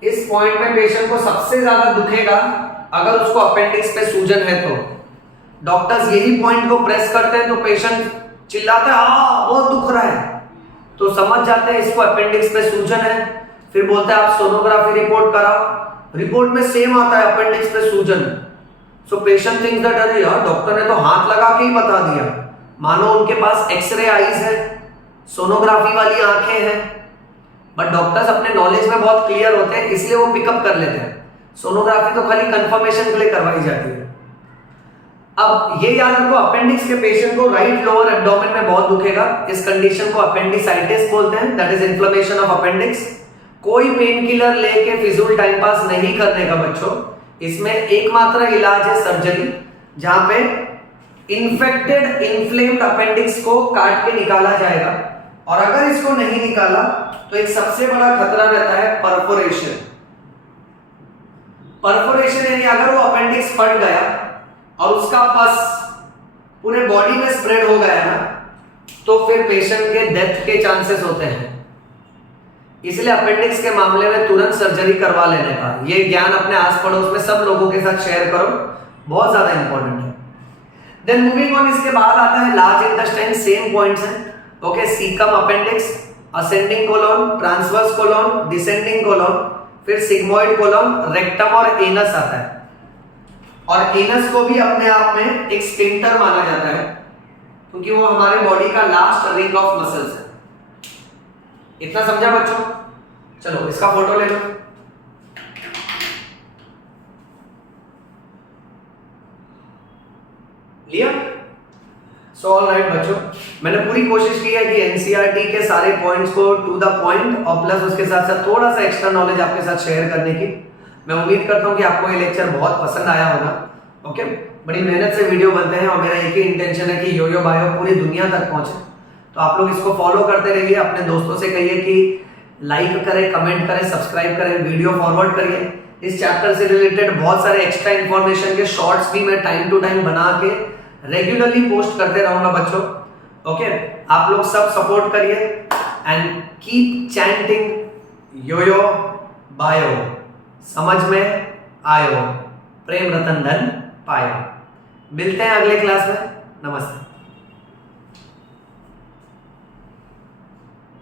इस पॉइंट में पेशेंट को सबसे ज्यादा दुखेगा अगर उसको अपेंडिक्स पे सूजन है तो। डॉक्टर्स यही पॉइंट को प्रेस करते हैं तो पेशेंट चिल्लाता है हाँ बहुत दुख रहा है, तो समझ जाते हैं इसको अपेंडिक्स पे सूजन है। फिर बोलते हैं आप सोनोग्राफी रिपोर्ट कराओ, रिपोर्ट में सेम आता है अपेंडिक्स पे सूजन। सो पेशेंट थिंक्स दैट अरे यार डॉक्टर ने तो हाथ लगा के ही बता दिया, मानो उनके पास एक्सरे आईज है, सोनोग्राफी वाली आंखें हैं, बट डॉक्टर्स अपने नॉलेज में बहुत क्लियर होते हैं इसलिए वो पिकअप कर लेते हैं। सोनोग्राफी तो खाली कंफर्मेशन के लिए करवाई जाती है। अब ये याद रखो, अपेंडिक्स के पेशेंट को राइट लोअर एब्डोमेन में बहुत दुखेगा, इस कंडीशन को अपेंडिसाइटिस बोलते हैं, that is inflammation of appendix. कोई पेन किलर लेके फिजूल टाइम पास नहीं करने का बच्चों, इसमें एकमात्र इलाज है सर्जरी, जहां पे इन्फेक्टेड इन्फ्लेम्ड अपेंडिक्स को काट के निकाला जाएगा। और अगर इसको नहीं निकाला तो एक सबसे बड़ा खतरा रहता है परफोरेशन। परफोरेशन यानी अगर वो अपेंडिक्स फट गया और उसका पस पूरे बॉडी में स्प्रेड हो गया ना, तो फिर पेशेंट के डेथ के चांसेस होते हैं। इसलिए अपेंडिक्स के मामले में तुरंत सर्जरी करवा लेने का, ये ज्ञान अपने आस पड़ोस में सब लोगों के साथ शेयर करो, बहुत ज्यादा इंपॉर्टेंट है। देन मूविंग ऑन, इसके बाद आता है लार्ज इंटेस्टाइन, सेम पॉइंट्स हैं। Okay, caecum appendix, ascending colon, transverse colon, descending colon, फिर सिग्मोइड कोलोन, रेक्टम और एनस आता है। और एनस को भी अपने आप में एक स्फिंक्टर माना जाता है, क्योंकि वो हमारे बॉडी का लास्ट रिंग ऑफ मसल्स है। इतना समझा बच्चों? चलो इसका फोटो ले लो। लिया? सो ऑल राइट बच्चों, मैंने पूरी कोशिश की है कि एनसीईआरटी के सारे पॉइंट्स को टू द पॉइंट और प्लस उसके साथ साथ थोड़ा सा एक्स्ट्रा नॉलेज आपके साथ शेयर करने की। मैं उम्मीद करता हूं कि आपको ये लेक्चर बहुत पसंद आया होगा। ओके, बड़ी मेहनत से वीडियो बनते हैं और मेरा एक ही इंटेंशन है कि योयो बायो पूरी दुनिया तक पहुंचे। तो आप लोग इसको फॉलो करते रहिए, अपने दोस्तों से कहिए कि लाइक करें, कमेंट करें, सब्सक्राइब करें, वीडियो फॉरवर्ड करिए। इस चैप्टर से रिलेटेड बहुत सारे एक्स्ट्रा इंफॉर्मेशन के शॉर्ट्स भी मैं टाइम टू टाइम बना के रेगुलरली पोस्ट करते रहूंगा बच्चों। ओके, आप लोग सब सपोर्ट करिए and keep chanting yoyo bio, समझ में आयो, प्रेम रतन धन पायो। मिलते हैं अगले क्लास में। नमस्ते।